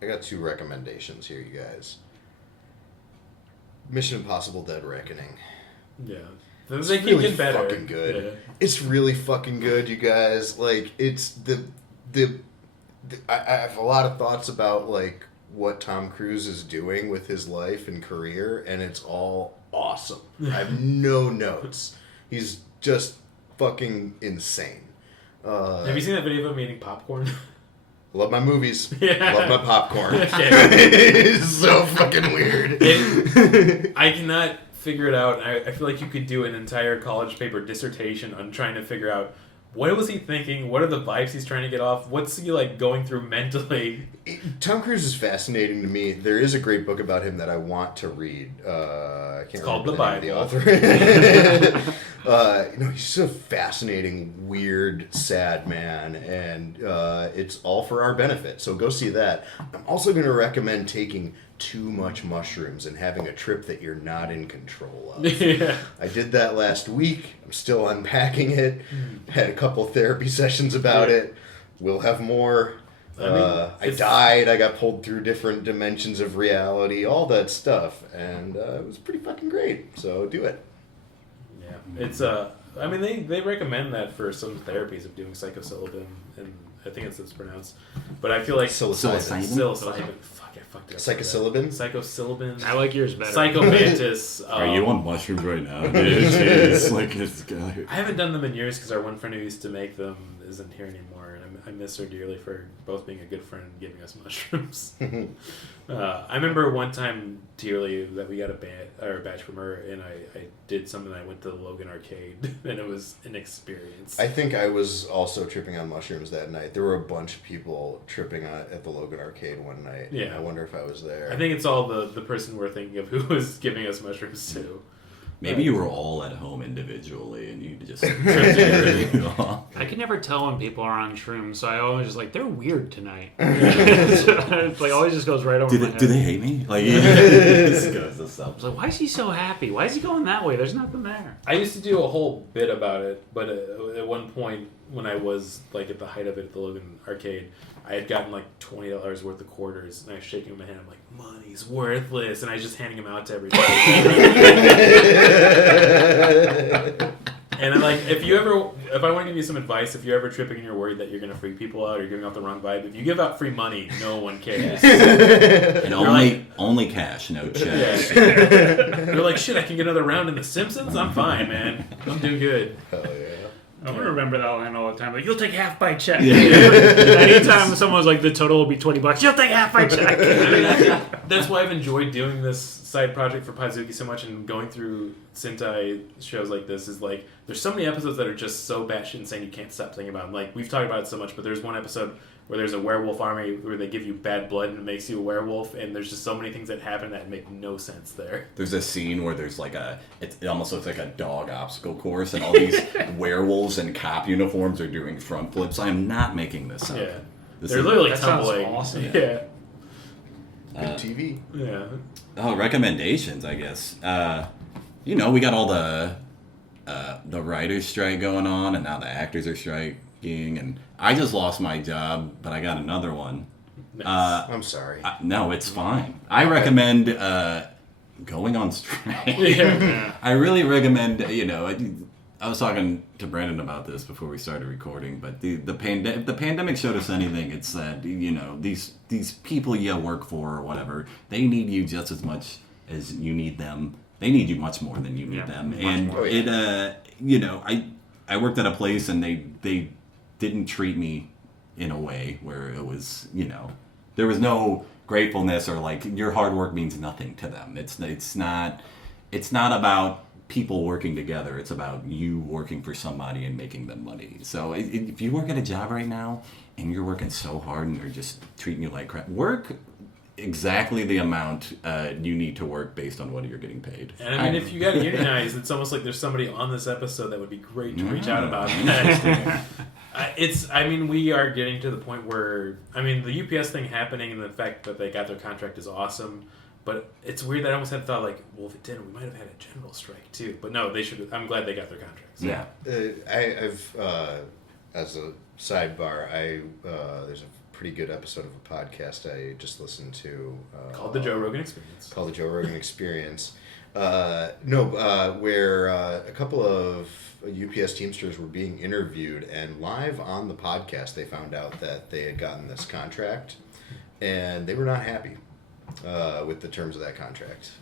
I got 2 recommendations here, you guys. Mission Impossible Dead Reckoning. Yeah. It's They keep really getting better. fucking good. Yeah. It's really fucking good, you guys. Like, it's I have a lot of thoughts about, like, what Tom Cruise is doing with his life and career, and it's all awesome. I have no notes. He's just fucking insane. Have you seen that video of him eating popcorn? Love my movies. Yeah. Love my popcorn. Okay. It's so fucking weird. I cannot figure it out. I feel like you could do an entire college paper dissertation on trying to figure out what was he thinking, what are the vibes he's trying to get off, what's he like going through mentally. Tom Cruise is fascinating to me. There is a great book about him that I want to read. I can't remember the name of the author. He's just a fascinating, weird, sad man, and it's all for our benefit. So go see that. I'm also going to recommend taking too much mushrooms and having a trip that you're not in control of. Yeah. I did that last week. I'm still unpacking it. Had a couple therapy sessions about it. We'll have more. I died. I got pulled through different dimensions of reality. All that stuff, and it was pretty fucking great. So do it. Yeah, it's I mean, they recommend that for some therapies of doing psychosilibin, and I think it's pronounced. But I feel like psilocybin. Fuck, I fucked it up. Psychosilibin? Psychosilibin. I like yours better. Psychomantis. Are you on mushrooms right now? It's like it's I haven't done them in years because our one friend who used to make them isn't here anymore, and I miss her dearly for both being a good friend and giving us mushrooms. I remember one time dearly that we got a batch from her, and I did something. I went to the Logan Arcade, and it was an experience. I think I was also tripping on mushrooms that night. There were a bunch of people tripping at the Logan Arcade one night. Yeah. I wonder if I was there. I think it's all the person we're thinking of who was giving us mushrooms too. Maybe you were all at home individually and you just I can never tell when people are on shrooms, so I always just like, they're weird tonight. It's like always just goes right over my head. Do they hate me? Like, this goes this up. It's like, why is he so happy? Why is he going that way? There's nothing there. I used to do a whole bit about it, but at one point when I was like at the height of it at the Logan Arcade, I had gotten like $20 worth of quarters, and I was shaking my hand. I'm like, money's worthless, and I was just handing them out to everybody. And I'm like, if I want to give you some advice, if you're ever tripping and you're worried that you're going to freak people out or you're giving out the wrong vibe, if you give out free money, no one cares. And only cash, no checks. Yeah. You're like, shit, I can get another round in The Simpsons? I'm fine, man. I'm doing good. Hell yeah. I'm gonna remember that line all the time. Like, you'll take half by check. Yeah. Anytime someone's like, the total will be $20, you'll take half by check. I think that's why I've enjoyed doing this side project for Podzooky so much, and going through Sentai shows like this is like, there's so many episodes that are just so batshit insane you can't stop thinking about them. Like, we've talked about it so much, but there's one episode where there's a werewolf army where they give you bad blood and it makes you a werewolf, and there's just so many things that happen that make no sense there. There's a scene where there's like it almost looks like a dog obstacle course, and all these werewolves in cop uniforms are doing front flips. I am not making this up. Yeah. They're literally that tumbling. Sounds awesome. Yeah. Good TV. Yeah. Oh, recommendations, I guess. We got all the writers' strike going on, and now the actors are striking, and I just lost my job, but I got another one. Nice. I'm sorry. No, it's fine. I recommend going on strike. Yeah. I really recommend, I was talking to Brandon about this before we started recording, but if the pandemic showed us anything, it's that, these people you work for or whatever, they need you just as much as you need them. They need you much more than you need them. And I worked at a place and they didn't treat me in a way where it was, there was no gratefulness or like your hard work means nothing to them. It's not about people working together. It's about you working for somebody and making them money. So if you work at a job right now and you're working so hard and they're just treating you like crap, work exactly the amount you need to work based on what you're getting paid. And I mean, if you got unionized, it's almost like there's somebody on this episode that would be great to reach out about that. We are getting to the point where, the UPS thing happening and the fact that they got their contract is awesome, but it's weird that I almost had thought like, well, if it didn't, we might have had a general strike too. But no, they should. I'm glad they got their contracts. Yeah. I've as a sidebar, there's a pretty good episode of a podcast I just listened to Called the Joe Rogan Experience. Where a couple of UPS Teamsters were being interviewed, and live on the podcast they found out that they had gotten this contract, and they were not happy with the terms of that contract.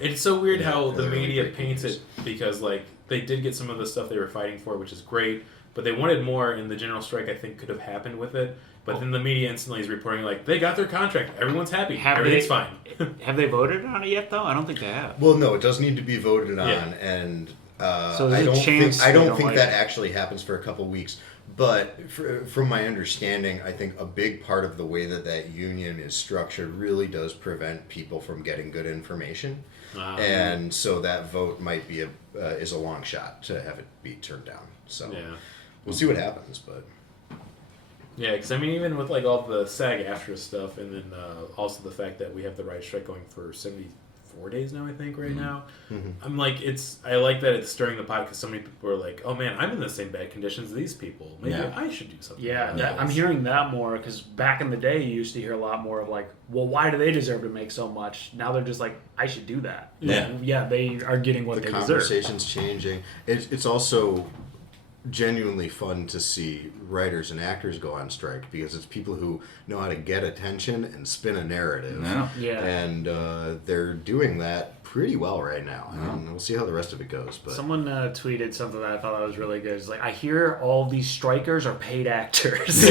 It's so weird how the they're really media great paints news. it, because like they did get some of the stuff they were fighting for, which is great, but they wanted more, and the general strike I think could have happened with it. But then the media instantly is reporting like they got their contract, everyone's happy, everything's fine. Have they voted on it yet, though? I don't think they have. Well, no, it does need to be voted on, and I don't think that actually happens for a couple weeks. But from my understanding, I think a big part of the way that union is structured really does prevent people from getting good information, and so that vote might be is a long shot to have it be turned down. So we'll see what happens, but. Yeah, because even with like all the SAG-AFTRA stuff, and then also the fact that we have the right strike going for 74 days now, I think, now. Mm-hmm. I'm like, I like that it's stirring the pot because so many people are like, oh man, I'm in the same bad conditions as these people. Maybe I should do something. Yeah, I'm hearing that more because back in the day, you used to hear a lot more of like, well, why do they deserve to make so much? Now they're just like, I should do that. Yeah, they are getting what they deserve. The conversation's changing. It's also genuinely fun to see writers and actors go on strike because it's people who know how to get attention and spin a narrative. Yeah. And they're doing that pretty well right now. And we'll see how the rest of it goes. But someone tweeted something that I thought was really good. It's like, I hear all these strikers are paid actors.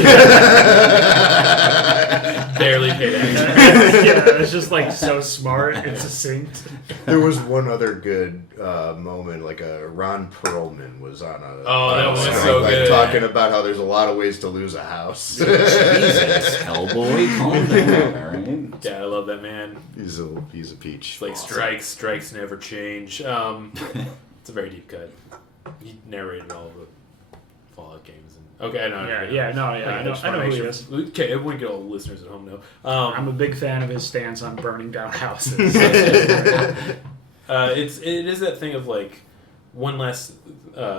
Barely paid actors. Yeah, it's just like so smart and succinct. There was one other good moment, like Ron Perlman was on a that was so good. Talking about how there's a lot of ways to lose a house. Jesus, Hellboy, calm down, all right? Yeah, I love that man. He's a peach. It's like strikes never change. It's a very deep cut. He narrated all of the Fallout games. Okay, I know. I know who he is. Okay, we get all the listeners at home know. I'm a big fan of his stance on burning down houses. It is that thing of like one last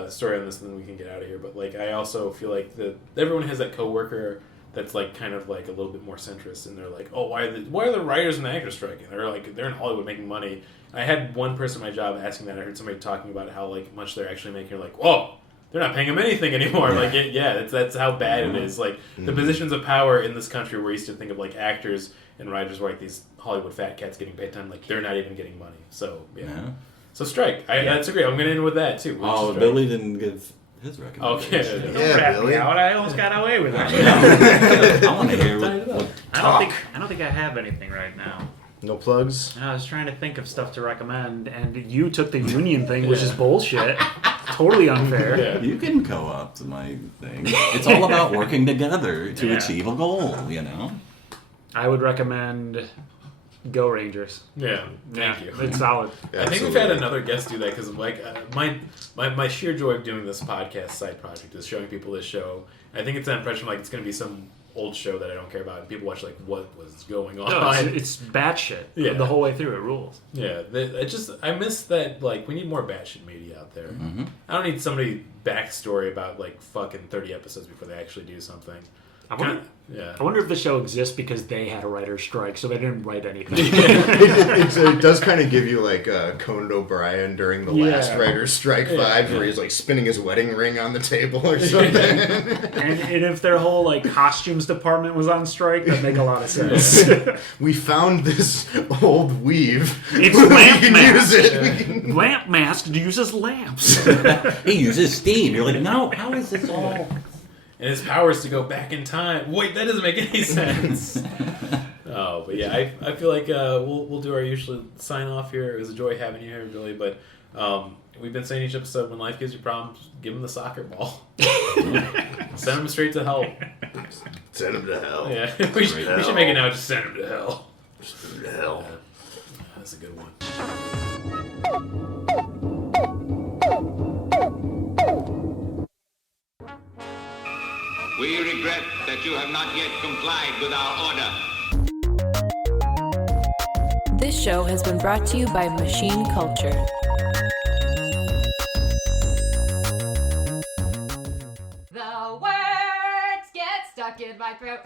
story on this, and then we can get out of here. But like, I also feel like that everyone has that coworker that's like kind of like a little bit more centrist, and they're like, oh, why are the writers and the actors striking? They're in Hollywood making money. I had one person at my job asking that. I heard somebody talking about how like much they're actually making. They're like, whoa. They're not paying them anything anymore. That's how bad it is. Like the positions of power in this country, where we used to think of like actors and writers were like these Hollywood fat cats getting paid time. Like they're not even getting money. So so strike. That's great. I'm gonna end with that too. Billy didn't give his recommendation. Okay. Yeah, Billy. I almost got away with it. I want to hear I don't think I have anything right now. No plugs? I was trying to think of stuff to recommend, and you took the union thing, which is bullshit. Totally unfair. Yeah. You can co-opt my thing. It's all about working together to achieve a goal, I would recommend Go Rangers. Yeah, thank you. It's solid. I think we've had another guest do that because like my sheer joy of doing this podcast side project is showing people this show. I think it's that impression like it's going to be some old show that I don't care about, and people watch like what was going on. No, it's batshit. Yeah. The whole way through, it rules. Yeah, I miss that. Like we need more batshit media out there. Mm-hmm. I don't need somebody backstory about like fucking 30 episodes before they actually do something. I wonder if the show exists because they had a writer's strike, so they didn't write anything. It does kind of give you like Conan O'Brien during the last writer's strike vibes, where he's like spinning his wedding ring on the table or something. and if their whole like costumes department was on strike, that'd make a lot of sense. We found this old weave. It's We lamp can mask. use it. Lamp mask uses lamps. He uses steam. You're like, no, how is this all? And his power is to go back in time. Wait, that doesn't make any sense. Oh, but yeah, I feel like we'll do our usual sign off here. It was a joy having you here, Billy. But we've been saying each episode, when life gives you problems, give him the soccer ball. Send him straight to hell. Send him to hell. Yeah, we should make it now. Just send him to hell. Send him to hell. That's a good one. We regret that you have not yet complied with our order. This show has been brought to you by Machine Culture. The words get stuck in my throat.